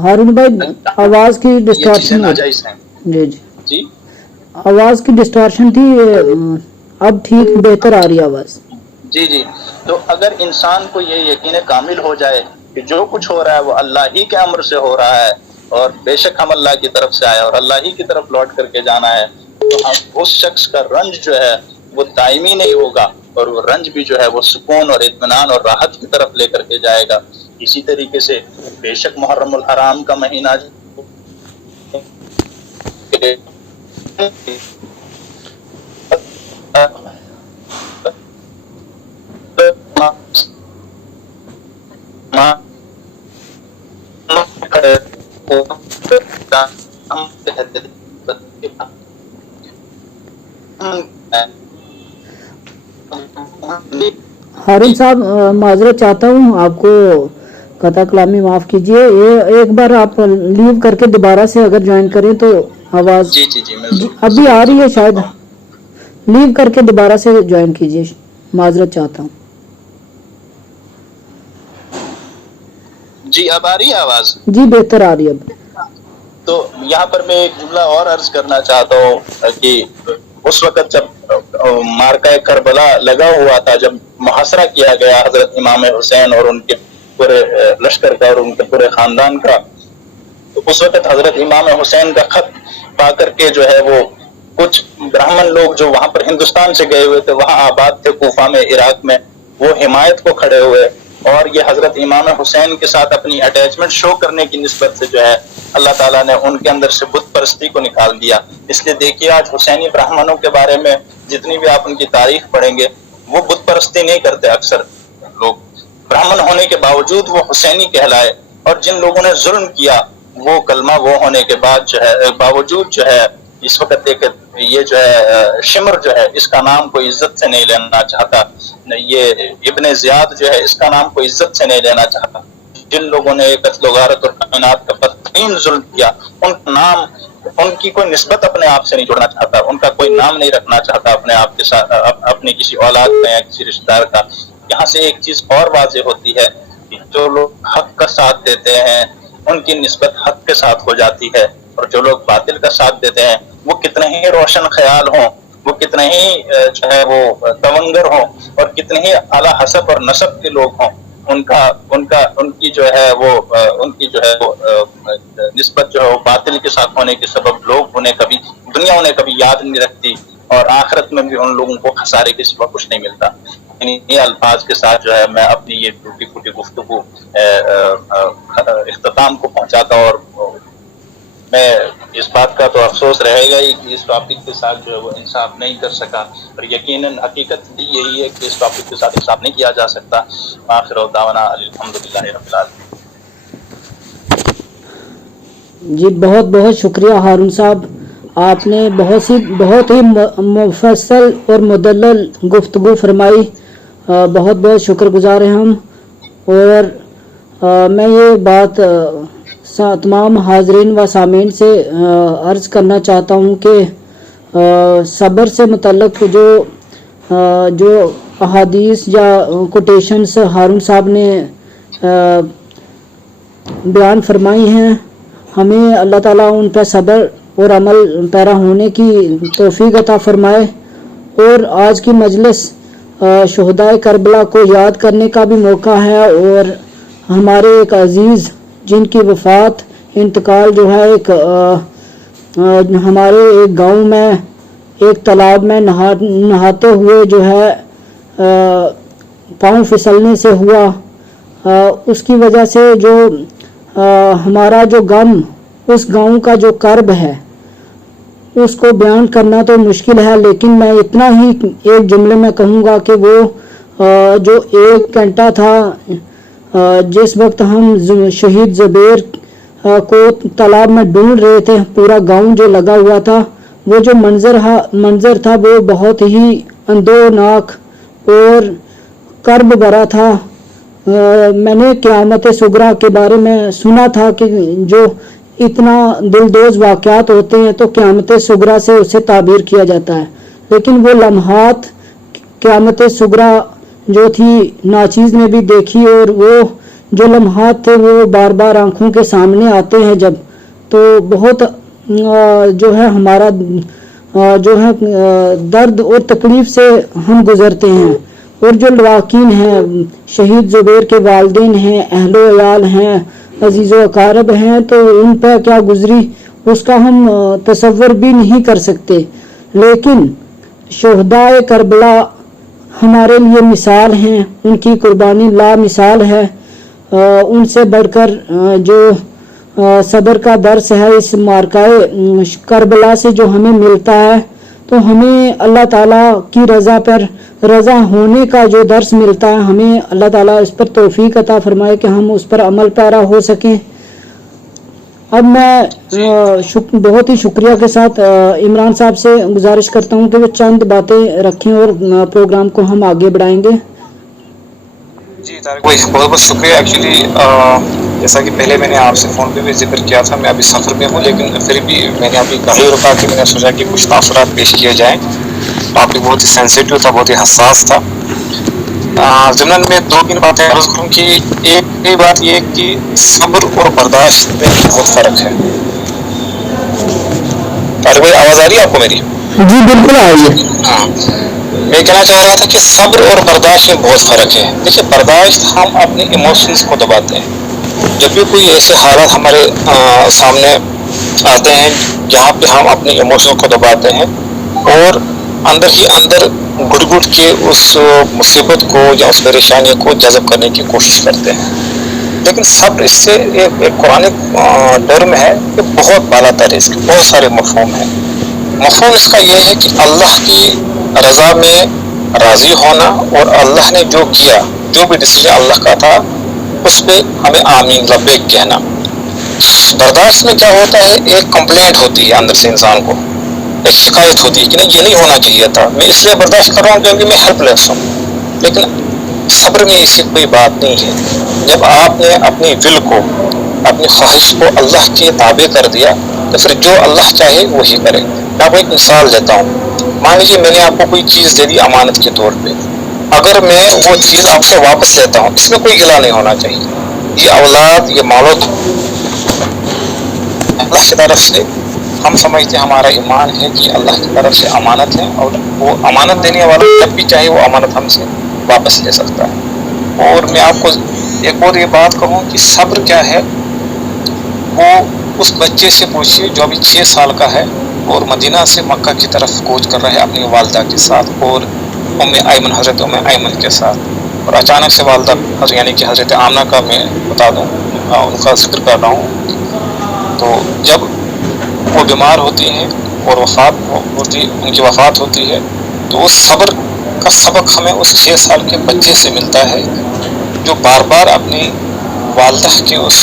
ہارون بھائی آواز کی ڈسٹارشن جی جی جی آواز کی ڈسٹارشن تھی، اب ٹھیک بہتر آ رہی ہے آواز. جی جی. تو اگر انسان کو یہ یقین کامل ہو جائے کہ جو کچھ ہو رہا ہے وہ اللہ ہی کے امر سے ہو رہا ہے اور بے شک ہم اللہ کی طرف سے آئے اور اللہ ہی کی طرف لوٹ کر کے جانا ہے، تو ہم اس شخص کا رنج جو ہے وہ دائمی نہیں ہوگا اور وہ رنج بھی جو ہے وہ سکون اور اطمینان اور راحت کی طرف لے کر کے جائے گا. اسی طریقے سے بے شک محرم الحرام کا مہینہ ہارون صاحب معذرت چاہتا ہوں، آپ کو قطع کلامی معاف کیجیے. یہ ایک بار آپ لیو کر کے دوبارہ سے اگر جوائن کریں تو آواز جی جی جی ابھی آ رہی ہے، شاید لیو کر کے دوبارہ سے جوائن کیجیے. معذرت چاہتا ہوں. جی اب آ رہی ہے آواز؟ جی بہتر آ رہی ہے اب. تو یہاں پر میں ایک جملہ اور عرض کرنا چاہتا ہوں کہ اس وقت جب مارکہ کربلا لگا ہوا تھا، جب محاصرہ کیا گیا حضرت امام حسین اور ان کے پورے لشکر کا اور ان کے پورے خاندان کا، تو اس وقت حضرت امام حسین کا خط پا کر کے جو ہے وہ کچھ براہمن لوگ جو وہاں پر ہندوستان سے گئے ہوئے تھے، وہاں آباد تھے کوفہ میں، عراق میں، وہ حمایت کو کھڑے ہوئے اور یہ حضرت امام حسین کے ساتھ اپنی اٹیچمنٹ شو کرنے کی نسبت سے جو ہے اللہ تعالیٰ نے ان کے اندر سے بت پرستی کو نکال دیا. اس لیے دیکھیے آج حسینی براہمنوں کے بارے میں جتنی بھی آپ ان کی تاریخ پڑھیں گے وہ بت پرستی نہیں کرتے. اکثر لوگ براہمن ہونے کے باوجود وہ حسینی کہلائے، اور جن لوگوں نے ظلم کیا وہ کلمہ وہ ہونے کے بعد جو ہے باوجود جو ہے اس وقت ایک یہ جو ہے شمر جو ہے اس کا نام کوئی عزت سے نہیں لینا چاہتا، یہ ابن زیاد جو ہے اس کا نام کوئی عزت سے نہیں لینا چاہتا. جن لوگوں نے قتل و غارت اور کائنات کا بدترین ظلم کیا ان کا نام، ان کی کوئی نسبت اپنے آپ سے نہیں جوڑنا چاہتا، ان کا کوئی نام نہیں رکھنا چاہتا اپنے آپ کے ساتھ، اپنی کسی اولاد کا یا کسی رشتہ دار کا. یہاں سے ایک چیز اور واضح ہوتی ہے کہ جو لوگ حق کا ساتھ دیتے ہیں ان کی نسبت حق کے ساتھ ہو جاتی ہے، اور جو لوگ باطل کا ساتھ دیتے ہیں وہ کتنے ہی روشن خیال ہوں، وہ کتنے ہی جو ہے وہ تونگر ہوں اور کتنے ہی اعلیٰ حسب اور نسب کے لوگ ہوں، ان کی جو ہے وہ نسبت جو ہے وہ باطل کے ساتھ ہونے کے سبب لوگ انہیں کبھی دنیا انہیں کبھی یاد نہیں رکھتی اور آخرت میں بھی ان لوگوں کو خسارے کے سوا کچھ نہیں ملتا. انہیں الفاظ کے ساتھ جو ہے میں اپنی یہ ٹوٹی پھوٹی گفتگو اختتام کو پہنچاتا ہوں، اور میں اس بات کا تو افسوس رہے گا ہی کہ اس ٹاپک کے ساتھ جو ہے وہ انصاف نہیں کر سکا، اور یقیناً حقیقت بھی یہی ہے کہ اس ٹاپک کے ساتھ انصاف نہیں کیا جا سکتا. آخر دعوانا الحمدللہ رب العالمین. جی بہت بہت شکریہ ہارون صاحب، آپ نے بہت ہی مفصل اور مدلل گفتگو فرمائی. بہت بہت شکر گزار ہیں ہم. اور میں یہ بات تمام حاضرین و سامعین سے عرض کرنا چاہتا ہوں کہ صبر سے متعلق جو احادیث یا کوٹیشنز ہارون صاحب نے بیان فرمائی ہیں، ہمیں اللہ تعالیٰ ان پر صبر اور عمل پیرا ہونے کی توفیق عطا فرمائے۔ اور آج کی مجلس شہدائے کربلا کو یاد کرنے کا بھی موقع ہے، اور ہمارے ایک عزیز جن کی وفات انتقال جو ہے ایک ہمارے ایک گاؤں میں ایک تالاب میں نہاتے ہوئے جو ہے پاؤں پھسلنے سے ہوا، اس کی وجہ سے جو ہمارا جو غم، اس گاؤں کا جو کرب ہے اس کو بیان کرنا تو مشکل ہے، لیکن میں اتنا ہی ایک جملے میں کہوں گا کہ وہ جو 1 گھنٹہ تھا جس وقت ہم شہید زبیر کو تالاب میں ڈھونڈ رہے تھے، پورا گاؤں جو لگا ہوا تھا، وہ جو منظر تھا وہ بہت ہی اندوناک اور کرب بھرا تھا۔ میں نے قیامت صغریٰ کے بارے میں سنا تھا کہ جو اتنا دلدوز واقعات ہوتے ہیں تو قیامت صغریٰ سے اسے تعبیر کیا جاتا ہے، لیکن وہ لمحات قیامت صغریٰ جو تھی ناچیز نے بھی دیکھی، اور وہ جو لمحات تھے وہ بار بار آنکھوں کے سامنے آتے ہیں جب، تو بہت جو ہے ہمارا جو ہے درد اور تکلیف سے ہم گزرتے ہیں۔ اور جو لواحقین ہیں، شہید زبیر کے والدین ہیں، اہل و عیال ہیں، عزیز و اقارب ہیں، تو ان پہ کیا گزری اس کا ہم تصور بھی نہیں کر سکتے، لیکن شہدائے کربلا ہمارے لیے مثال ہیں، ان کی قربانی لا مثال ہے۔ ان سے بڑھ کر جو صبر کا درس ہے اس معرکہ کربلا سے جو ہمیں ملتا ہے، تو ہمیں اللہ تعالیٰ کی رضا پر رضا ہونے کا جو درس ملتا ہے، ہمیں اللہ تعالیٰ اس پر توفیق عطا فرمائے کہ ہم اس پر عمل پیرا ہو سکیں۔ اب میں بہت ہی شکریہ کے ساتھ عمران صاحب سے گزارش کرتا ہوں کہ وہ چند باتیں رکھیں اور پروگرام کو ہم آگے بڑھائیں گے۔ جی طارق بھائی بہت بہت شکریہ۔ ایکچولی جیسا کہ پہلے میں نے آپ سے فون پہ بھی ذکر کیا تھا، میں ابھی سفر میں ہوں، لیکن پھر بھی میں نے ابھی گاڑی رکا کے میں نے سوچا کہ کچھ تاثرات پیش کیے جائیں۔ ٹاپک بہت ہی سینسیٹیو تھا، بہت ہی حساس تھا۔ ضمن میں 2-3 باتیں عرض کروں کہ ایک بات یہ کہ صبر اور برداشت میں بہت فرق ہے۔ طارق بھائی آواز آ رہی ہے آپ کو میری؟ جی بالکل آ رہی ہے۔ ہاں، میں کہنا چاہ رہا تھا کہ صبر اور برداشت میں بہت فرق ہے۔ دیکھیے، برداشت ہم اپنے ایموشنز کو دباتے ہیں۔ جب بھی کوئی ایسے حالات ہمارے سامنے آتے ہیں جہاں پہ ہم اپنے ایموشن کو دباتے ہیں اور اندر ہی اندر گھٹ گھٹ کے اس مصیبت کو یا اس پریشانی کو جذب کرنے کی کوشش کرتے ہیں، لیکن صبر اس سے ایک قرآن ٹرم ہے کہ بہت بالا تر ہے، اس کے بہت سارے مفہوم ہیں۔ مفہوم اس کا یہ ہے کہ اللہ کی رضا میں راضی ہونا، اور اللہ نے جو کیا، جو بھی ڈیسیجن اللہ کا تھا اس پہ ہمیں آمین لبیک کہنا۔ برداشت میں کیا ہوتا ہے، ایک کمپلینٹ ہوتی ہے اندر سے انسان کو، ایک شکایت ہوتی ہے کہ نہیں یہ نہیں ہونا چاہیے تھا، میں اس لیے برداشت کر رہا ہوں کیونکہ میں ہیلپ لیس ہوں۔ لیکن صبر میں ایسی کوئی بات نہیں ہے۔ جب آپ نے اپنی ول کو، اپنی خواہش کو اللہ کے تابع کر دیا تو پھر جو اللہ چاہے وہی کرے۔ میں آپ کو ایک مثال دیتا ہوں۔ مان لیجیے میں نے آپ کو کوئی چیز دے دی امانت کے طور پہ، اگر میں وہ چیز آپ سے واپس لیتا ہوں، اس میں کوئی گلہ نہیں ہونا چاہیے۔ یہ اولاد، یہ مالوت اللہ کی طرف سے، ہم سمجھتے ہیں ہمارا ایمان ہے کہ اللہ کی طرف سے امانت ہے، اور وہ امانت دینے والا جب بھی چاہے وہ امانت ہم سے واپس لے سکتا ہے۔ اور میں آپ کو ایک اور یہ بات کہوں کہ صبر کیا ہے، وہ اس بچے سے پوچھیے جو ابھی 6 سال کا ہے اور مدینہ سے مکہ کی طرف کوچ کر رہے ہیں اپنی والدہ کے ساتھ اور حضرت ام ایمن کے ساتھ، اور اچانک سے والدہ یعنی کہ حضرت آمنہ کا میں بتا دوں، ان کا ذکر کر رہا ہوں، تو جب وہ بیمار ہوتی ہیں اور ان کی وفات ہوتی ہے، تو اس صبر کا سبق ہمیں اس 6 سال کے بچے سے ملتا ہے جو بار بار اپنی والدہ کے اس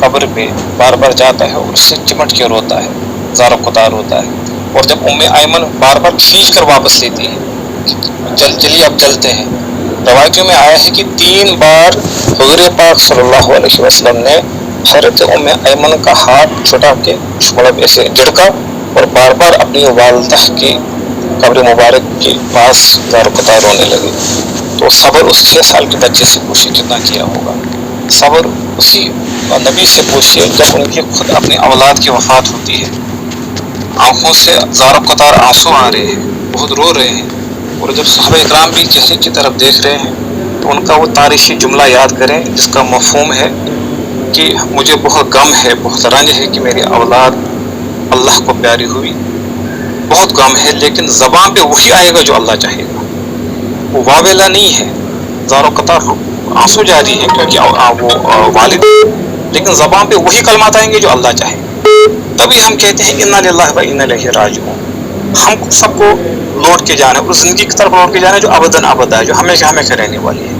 قبر پہ بار بار جاتا ہے اور اس سے چمٹ کے روتا ہے، زار و قطار ہوتا ہے۔ اور جب ام ایمن بار بار کھینچ کر واپس لیتی ہے، چلیے اب چلتے ہیں، روایتوں میں آیا ہے کہ 3 بار حضور پاک صلی اللہ علیہ وسلم نے حضرت ام ایمن کا ہاتھ چھٹا کے مطلب ایسے جھڑکا اور بار بار اپنی والدہ کی قبر مبارک کے پاس زار و قطار رونے لگے۔ تو صبر اس 6 سال کے بچے سے پوچھیے کتنا کیا ہوگا۔ صبر اسی نبی سے پوچھیے جب ان کی خود اپنی اولاد کی وفات ہوتی ہے، آنکھوں سے زاروں قطار آنسو آ رہے ہیں، بہت رو رہے ہیں. اور جب صحابہ اکرام بھی چہرے کی طرف دیکھ رہے ہیں تو ان کا وہ تاریخی جملہ یاد کریں جس کا مفہوم ہے کہ مجھے بہت غم ہے، بہت رنج ہے کہ میری اولاد اللہ کو پیاری ہوئی، بہت غم ہے، لیکن زبان پہ وہی آئے گا جو اللہ چاہے گا. وہ واویلا نہیں ہے، زاروں قطار آنسو جاری ہے کیونکہ وہ والد، لیکن زبان پہ وہی کلمات آئیں گے جو اللہ چاہے. تبھی ہم کہتے ہیں انا للہ و انا الیہ راجعون. ہم سب کو لوٹ کے جانا ہے، اس زندگی کی طرف لوٹ کے جانا ہے جو ابداً ابدا ہے، جو ہمیشہ ہمیشہ رہنے والی ہے.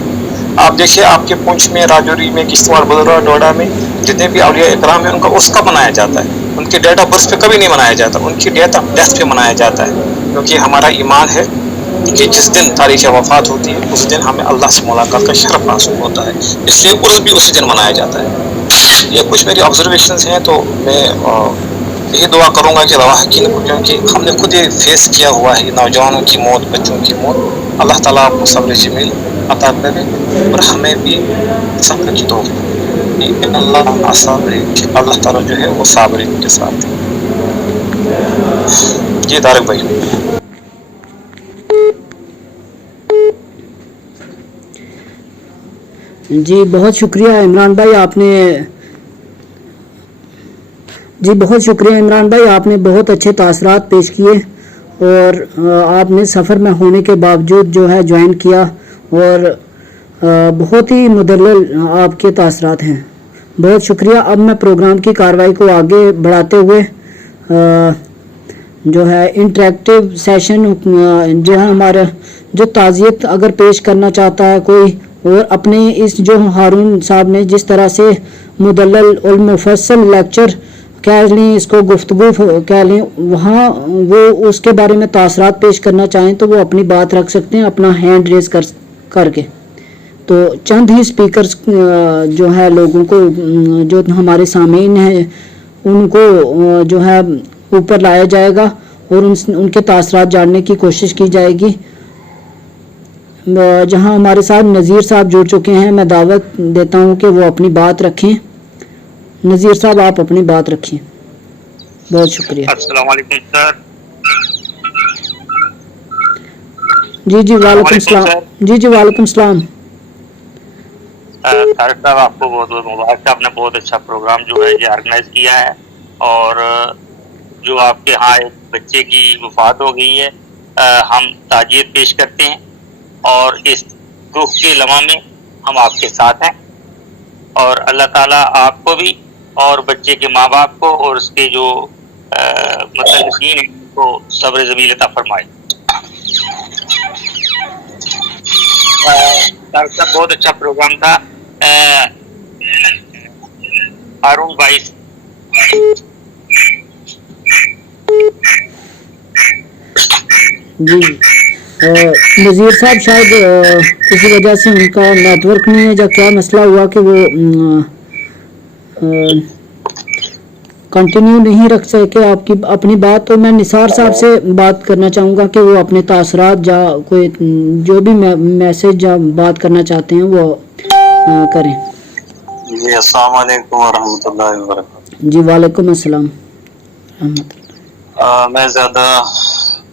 آپ دیکھیے آپ کے پونچھ میں، راجوری میں، کشتواڑ، بدرواڑ، ڈوڈا میں جتنے بھی اولیاء اکرام ہیں ان کا عرس کب منایا جاتا ہے؟ ان کی ڈیٹ آف برتھ پہ کبھی نہیں منایا جاتا، ان کی ڈیٹ آف ڈیتھ پہ منایا جاتا ہے، کیونکہ ہمارا ایمان ہے کہ جس دن تاریخ وفات ہوتی ہے اس دن ہمیں اللہ سے ملاقات کا شرف حاصل ہوتا ہے، اس لیے عرس بھی اسی دن منایا جاتا ہے. یہ کچھ میری آبزرویشنز ہیں، تو میں یہی دعا کروں گا کہ رواحقین کو، کیونکہ ہم نے خود یہ فیس کیا ہوا ہے، نوجوانوں کی موت، بچوں کی موت. اللہ تعالیٰ آپ کو صبر جمیل عطا کرے اور ہمیں بھی صبر کی توفیق. اللہ صابرین، اللہ تعالیٰ جو ہے وہ صابرین کے ساتھ. جی طارق بھائی. جی بہت شکریہ عمران بھائی، آپ نے بہت شکریہ عمران بھائی، آپ نے بہت اچھے تاثرات پیش کیے اور آپ نے سفر میں ہونے کے باوجود جو ہے جوائن کیا، اور بہت ہی مدلل آپ کے تاثرات ہیں. بہت شکریہ. اب میں پروگرام کی کارروائی کو آگے بڑھاتے ہوئے جو ہے انٹریکٹیو سیشن جو ہے ہمارا، جو تعزیت اگر پیش کرنا چاہتا ہے کوئی، اور اپنے اس جو ہارون صاحب نے جس طرح سے مدلل اور مفصل لیکچر کہہ لیں، اس کو گفتگو کہہ لیں، وہاں وہ اس کے بارے میں تاثرات پیش کرنا چاہیں تو وہ اپنی بات رکھ سکتے ہیں اپنا ہینڈ ریز کر کے. تو چند ہی سپیکرز جو ہے لوگوں کو، جو ہمارے سامعین ہیں ان کو جو ہے اوپر لایا جائے گا اور ان کے تاثرات جاننے کی کوشش کی جائے گی. جہاں ہمارے ساتھ نذیر صاحب جڑ چکے ہیں، میں دعوت دیتا ہوں کہ وہ اپنی بات رکھیں. نذیر صاحب آپ اپنی بات رکھیں. بہت شکریہ. السلام علیکم سر. جی وعلیکم السلام. جی وعلیکم السلام. طارق صاحب آپ کو بہت بہت مبارک. آپ نے بہت اچھا پروگرام جو ہے یہ آرگنائز کیا ہے، اور جو آپ کے ہاں ایک بچے کی وفات ہو گئی ہے، ہم تعزیت پیش کرتے ہیں، اور اس دکھ کے لمحہ میں ہم آپ کے ساتھ ہیں، اور اللہ تعالیٰ آپ کو بھی اور بچے کے ماں باپ کو اور اس کے جو متعلقین ہیں ان کو صبر جمیل عطا فرمائے. ڈاکٹر صاحب بہت اچھا پروگرام تھا. ہارون بھائی جی نذیر صاحب شاید کسی وجہ سے ان کا نیٹ ورک نہیں ہے یا کیا مسئلہ ہوا کہ وہ کنٹینیو نہیں رکھ سکے آپ کی اپنی بات. تو میں نثار صاحب سے بات کرنا چاہوں گا کہ وہ اپنے تاثرات یا کوئی جو بھی میسج یا بات کرنا چاہتے ہیں وہ کریں. جی السلام علیکم ورحمۃ اللہ وبرکاتہ. جی وعلیکم السلام رحمۃ اللہ. میں زیادہ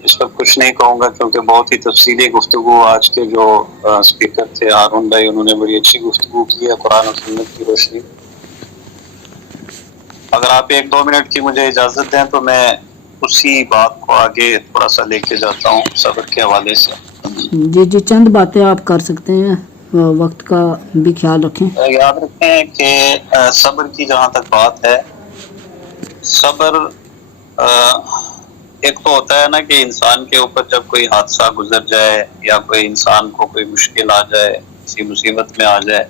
اس پر کچھ نہیں کہوں گا کیونکہ بہت ہی تفصیلی گفتگو آج کے جو اسپیکر تھے ہارون بھائی، انہوں نے بڑی اچھی گفتگو کی ہے قرآن و سنت کی روشنی. اگر آپ 1-2 منٹ کی مجھے اجازت دیں تو میں اسی بات کو آگے تھوڑا سا لے کے جاتا ہوں صبر کے حوالے سے. جی چند باتیں آپ کر سکتے ہیں، وقت کا بھی خیال رکھیں. یاد رکھیں کہ صبر کی جہاں تک بات ہے، صبر ایک تو ہوتا ہے نا کہ انسان کے اوپر جب کوئی حادثہ گزر جائے یا کوئی انسان کو کوئی مشکل آ جائے، کسی مصیبت میں آ جائے،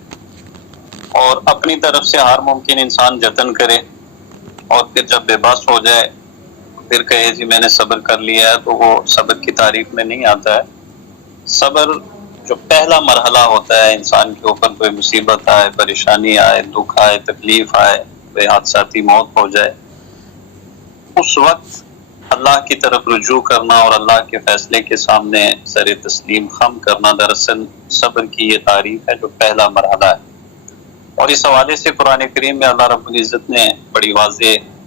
اور اپنی طرف سے ہر ممکن انسان جتن کرے، اور پھر جب بے بس ہو جائے پھر کہے جی میں نے صبر کر لیا ہے، تو وہ صبر کی تعریف میں نہیں آتا ہے. صبر جو پہلا مرحلہ ہوتا ہے انسان کے اوپر، کوئی مصیبت آئے، پریشانی آئے، دکھ آئے، تکلیف آئے، کوئی حادثاتی موت ہو جائے، اس وقت اللہ کی طرف رجوع کرنا اور اللہ کے فیصلے کے سامنے سر تسلیم خم کرنا دراصل صبر کی یہ تعریف ہے جو پہلا مرحلہ ہے. اور اس حوالے سے قرآن کریم میں اللہ رب العزت نے بڑی واضح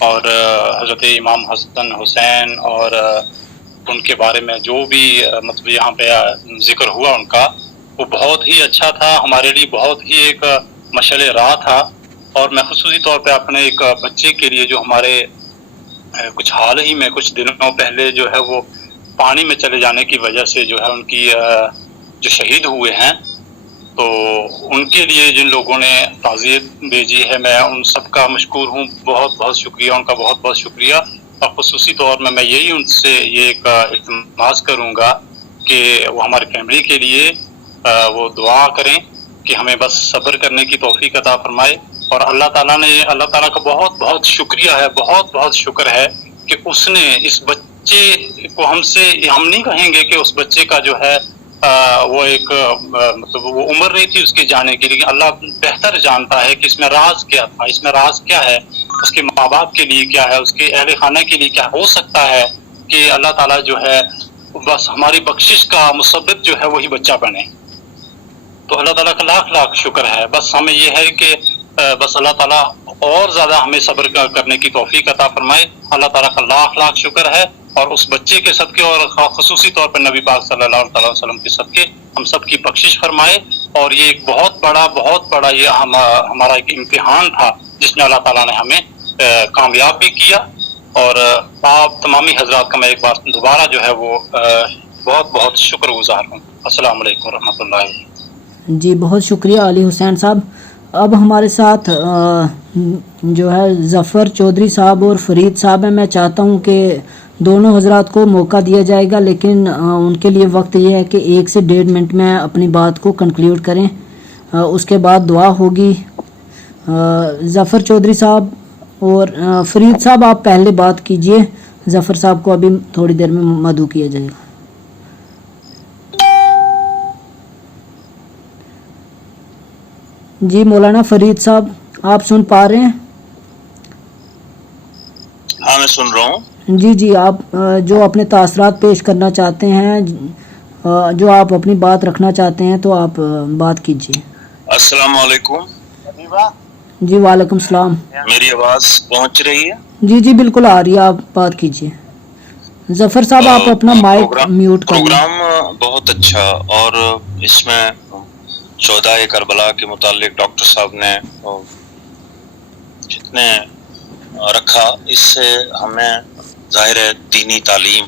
اور حضرت امام حسن حسین اور ان کے بارے میں جو بھی مطلب یہاں پہ ذکر ہوا ان کا، وہ بہت ہی اچھا تھا، ہمارے لیے بہت ہی ایک مشعل راہ تھا. اور میں خصوصی طور پہ اپنے ایک بچے کے لیے جو ہمارے کچھ حال ہی میں کچھ دنوں پہلے جو ہے وہ پانی میں چلے جانے کی وجہ سے جو ہے ان کی جو شہید ہوئے ہیں، تو ان کے لیے جن لوگوں نے تعزیت بھیجی ہے، میں ان سب کا مشکور ہوں. بہت بہت شکریہ ان کا، بہت بہت شکریہ. اور خصوصی طور میں یہی ان سے یہ ایک التماس کروں گا کہ وہ ہماری فیملی کے لیے وہ دعا کریں کہ ہمیں بس صبر کرنے کی توفیق عطا فرمائے. اور اللہ تعالیٰ کا بہت بہت شکریہ ہے، بہت بہت شکر ہے کہ اس نے اس بچے کو ہم نہیں کہیں گے کہ اس بچے کا جو ہے وہ ایک مطلب وہ عمر نہیں تھی اس کے جانے کی، لیکن اللہ بہتر جانتا ہے کہ اس میں راز کیا تھا، اس میں راز کیا ہے، اس کے ماں باپ کے لیے کیا ہے، اس کے اہل خانہ کے لیے کیا ہو سکتا ہے کہ اللہ تعالیٰ جو ہے بس ہماری بخشش کا مسبب جو ہے وہی بچہ بنے. تو اللہ تعالیٰ کا لاکھ لاکھ شکر ہے. بس ہمیں یہ ہے کہ بس اللہ تعالیٰ اور زیادہ ہمیں صبر کرنے کی توفیق عطا فرمائے. اللہ تعالیٰ کا لاکھ لاکھ شکر ہے. اور اس بچے کے صدقے اور خصوصی طور پر نبی پاک صلی اللہ علیہ وسلم کے صدقے ہم سب کی بخشش فرمائے. اور یہ ایک بہت بڑا یہ ہمارا ایک امتحان تھا جس میں اللہ تعالیٰ نے ہمیں کامیاب بھی کیا. اور آپ تمامی حضرات کا میں ایک بار دوبارہ جو ہے وہ بہت بہت شکر گزار ہوں. السلام علیکم ورحمۃ اللہ. جی بہت شکریہ علی حسین صاحب. اب ہمارے ساتھ جو ہے ظفر چودھری صاحب اور فرید صاحب ہیں. میں چاہتا ہوں کہ دونوں حضرات کو موقع دیا جائے گا، لیکن ان کے لیے وقت یہ ہے کہ 1 سے 1.5 منٹ میں اپنی بات کو کنکلیوڈ کریں. اس کے بعد دعا ہوگی. ظفر چودھری صاحب اور فرید صاحب آپ پہلے بات کیجئے. ظفر صاحب کو ابھی تھوڑی دیر میں مدعو کیا جائے گا. جی مولانا فرید صاحب آپ سن پا رہے ہیں؟ ہاں میں سن رہا ہوں. جی آپ جو اپنے تاثرات پیش کرنا چاہتے ہیں، جو آپ اپنی بات رکھنا چاہتے ہیں تو آپ بات کیجیے. السلام علیکم. جی وعلیکم السلام. میری آواز پہنچ رہی ہے؟ جی بالکل آ رہی ہے، آپ بات کیجیے. ظفر صاحب آپ اپنا مائک میوٹ کر لیں. پروگرام بہت اچھا، اور اس میں شہدائے کربلا کے متعلق ڈاکٹر صاحب نے جتنے رکھا، اس سے ہمیں ظاہر ہے دینی تعلیم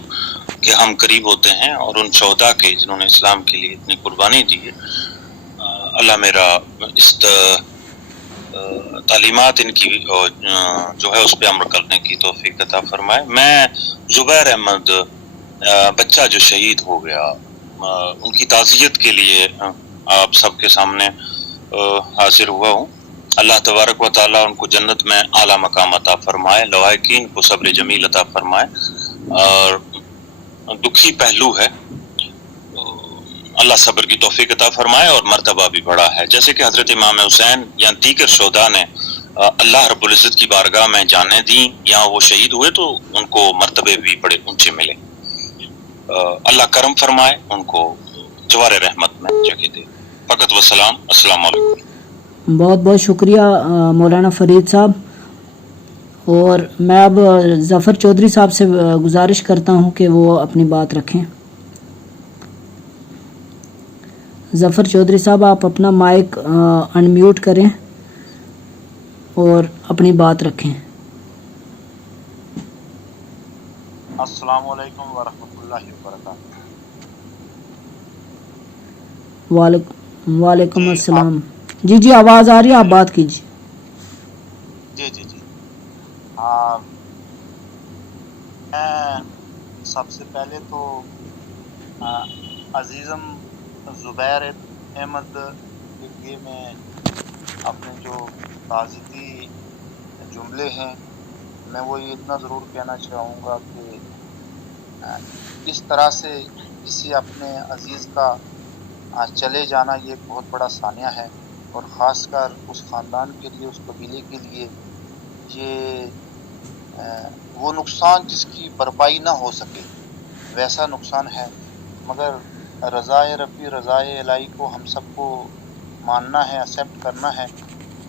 کے ہم قریب ہوتے ہیں، اور ان شہداء کے جنہوں نے اسلام کے لیے اتنی قربانی دی ہے. اللہ میرا اس تعلیمات ان کی جو ہے اس پہ عمل کرنے کی توفیق عطا فرمائے. میں زبیر احمد بچہ جو شہید ہو گیا، ان کی تعزیت کے لیے آپ سب کے سامنے حاضر ہوا ہوں. اللہ تبارک و تعالیٰ ان کو جنت میں اعلیٰ مقام عطا فرمائے، لواحقین کو صبر جمیل عطا فرمائے. اور دکھی پہلو ہے، اللہ صبر کی توفیق عطا فرمائے، اور مرتبہ بھی بڑا ہے. جیسے کہ حضرت امام حسین یا دیگر شہداء نے اللہ رب العزت کی بارگاہ میں جانیں دیں یا وہ شہید ہوئے تو ان کو مرتبے بھی بڑے اونچے ملے. اللہ کرم فرمائے، ان کو جوار رحمت میں جگہ دے. فقط وسلام. السلام علیکم. بہت بہت شکریہ مولانا فرید صاحب. اور میں اب ظفر چودھری صاحب سے گزارش کرتا ہوں کہ وہ اپنی بات رکھیں. ظفر چودھری صاحب آپ اپنا مائک انمیوٹ کریں اور اپنی بات رکھیں. السلام علیکم ورحمۃ اللہ وبرکاتہ. وعلیکم السلام. جی آواز آ رہی ہے، آپ بات کیجیے. جی ہاں، میں سب سے پہلے تو عزیزم زبیر احمد کے لیے میں اپنے جو تعزیتی جملے ہیں میں وہ یہ اتنا ضرور کہنا چاہوں گا کہ اس طرح سے کسی اپنے عزیز کا چلے جانا یہ ایک بہت بڑا سانحہ ہے، اور خاص کر اس خاندان کے لیے، اس قبیلے کے لیے یہ وہ نقصان جس کی بھرپائی نہ ہو سکے ویسا نقصان ہے. مگر رضائے ربی، رضائے الہی کو ہم سب کو ماننا ہے، ایکسیپٹ کرنا ہے.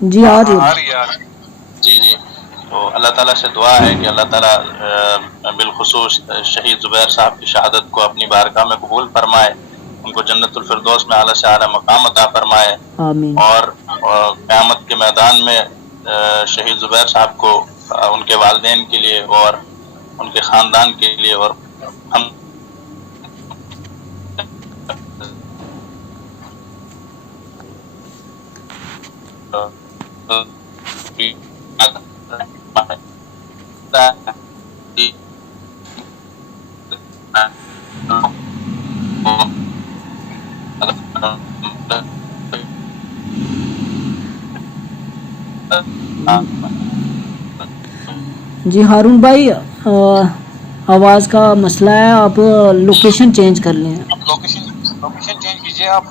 جی آ رہی جی جی، تو اللہ تعالیٰ سے دعا ہے کہ اللہ تعالیٰ بالخصوص شہید زبیر صاحب کی شہادت کو اپنی بارگاہ میں قبول فرمائے، ان کو جنت الفردوس میں اعلیٰ سے اعلیٰ مقام عطا فرمائے، آمین. اور قیامت کے میدان میں شہید زبیر صاحب کو ان کے والدین کے لیے اور ان کے خاندان کے لیے اور ہم جی ہارون بھائی آواز کا مسئلہ ہے، آپ لوکیشن چینج کر لیں. لوکیشن چینج کیجیے آپ.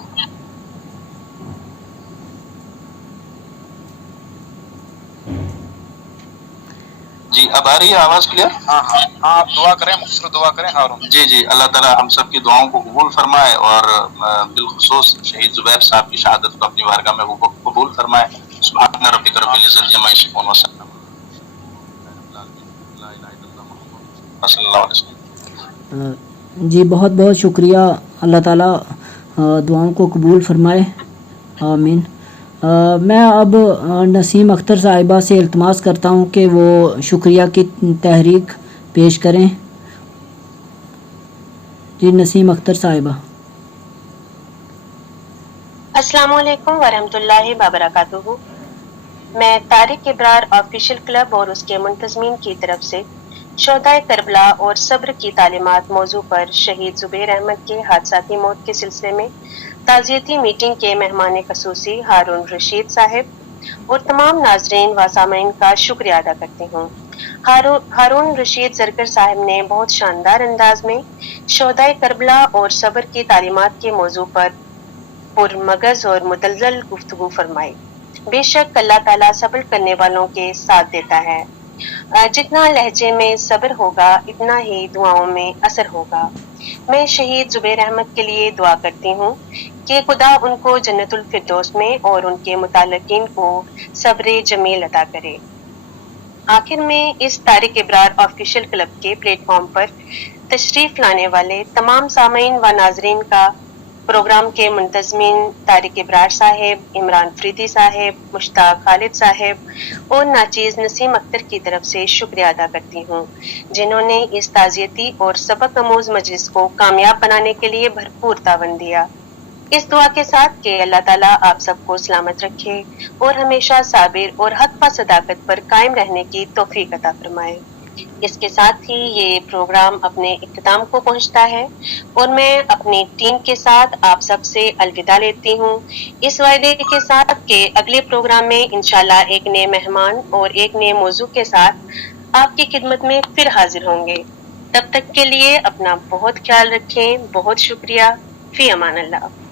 جی اب آ رہی ہے آواز کلیئر؟ ہاں آپ دعا کریں، مختصر دعا کریں ہارون. جی اللہ تعالیٰ ہم سب کی دعاؤں کو قبول فرمائے اور بالخصوص شہید زبیر صاحب کی شہادت کو اپنی بارگاہ میں قبول فرمائے. سبحان ربک رب العزت عما یصفون وسلام صلی اللہ علیہ وسلم. جی بہت بہت شکریہ، اللہ تعالیٰ دعاؤں کو قبول فرمائے، آمین. میں اب نسیم اختر صاحبہ سے التماس کرتا ہوں کہ وہ شکریہ کی تحریک پیش کریں. جی نسیم اختر صاحبہ. السلام علیکم ورحمۃ اللہ وبرکاتہ. میں طارق ابرار آفیشیل کلب اور اس کے منتظمین کی طرف سے شہدائے کربلا اور صبر کی تعلیمات موضوع پر شہید زبیر احمد کے حادثاتی موت کے سلسلے میں تعزیتی میٹنگ کے مہمان خصوصی ہارون رشید صاحب اور تمام ناظرین و سامعین کا شکریہ ادا کرتی ہوں. ہارون رشید زرگر صاحب نے بہت شاندار انداز میں شہدائے کربلا اور صبر کی تعلیمات کے موضوع پر پرمغز اور مدلل گفتگو فرمائی. بے شک اللہ تعالیٰ صبر کرنے والوں کے ساتھ دیتا ہے. جتنا لہجے میں صبر ہوگا اتنا ہی دعاؤں میں اثر ہوگا. میں شہید زبیر احمد کے لیے دعا کرتی ہوں کہ خدا ان کو جنت الفردوس میں اور ان کے متعلقین کو صبر جمیل عطا کرے. آخر میں اس طارق ابرار آفیشیل کلب کے پلیٹ فارم پر تشریف لانے والے تمام سامعین و ناظرین کا پروگرام کے منتظمین طارق ابرار صاحب، عمران فریدی صاحب، مشتاق خالد صاحب اور ناچیز نسیم اختر کی طرف سے شکریہ ادا کرتی ہوں، جنہوں نے اس تعزیتی اور سبق آموز مجلس کو کامیاب بنانے کے لیے بھرپور تعاون دیا. اس دعا کے ساتھ کہ اللہ تعالیٰ آپ سب کو سلامت رکھے اور ہمیشہ صابر اور حق و صداقت پر قائم رہنے کی توفیق عطا فرمائے. اس کے ساتھ ہی یہ پروگرام اپنے اختتام کو پہنچتا ہے اور میں اپنی ٹیم کے ساتھ آپ سب سے الوداع لیتی ہوں، اس وعدے کے ساتھ کہ اگلے پروگرام میں انشاءاللہ ایک نئے مہمان اور ایک نئے موضوع کے ساتھ آپ کی خدمت میں پھر حاضر ہوں گے. تب تک کے لیے اپنا بہت خیال رکھیں. بہت شکریہ. فی امان اللہ.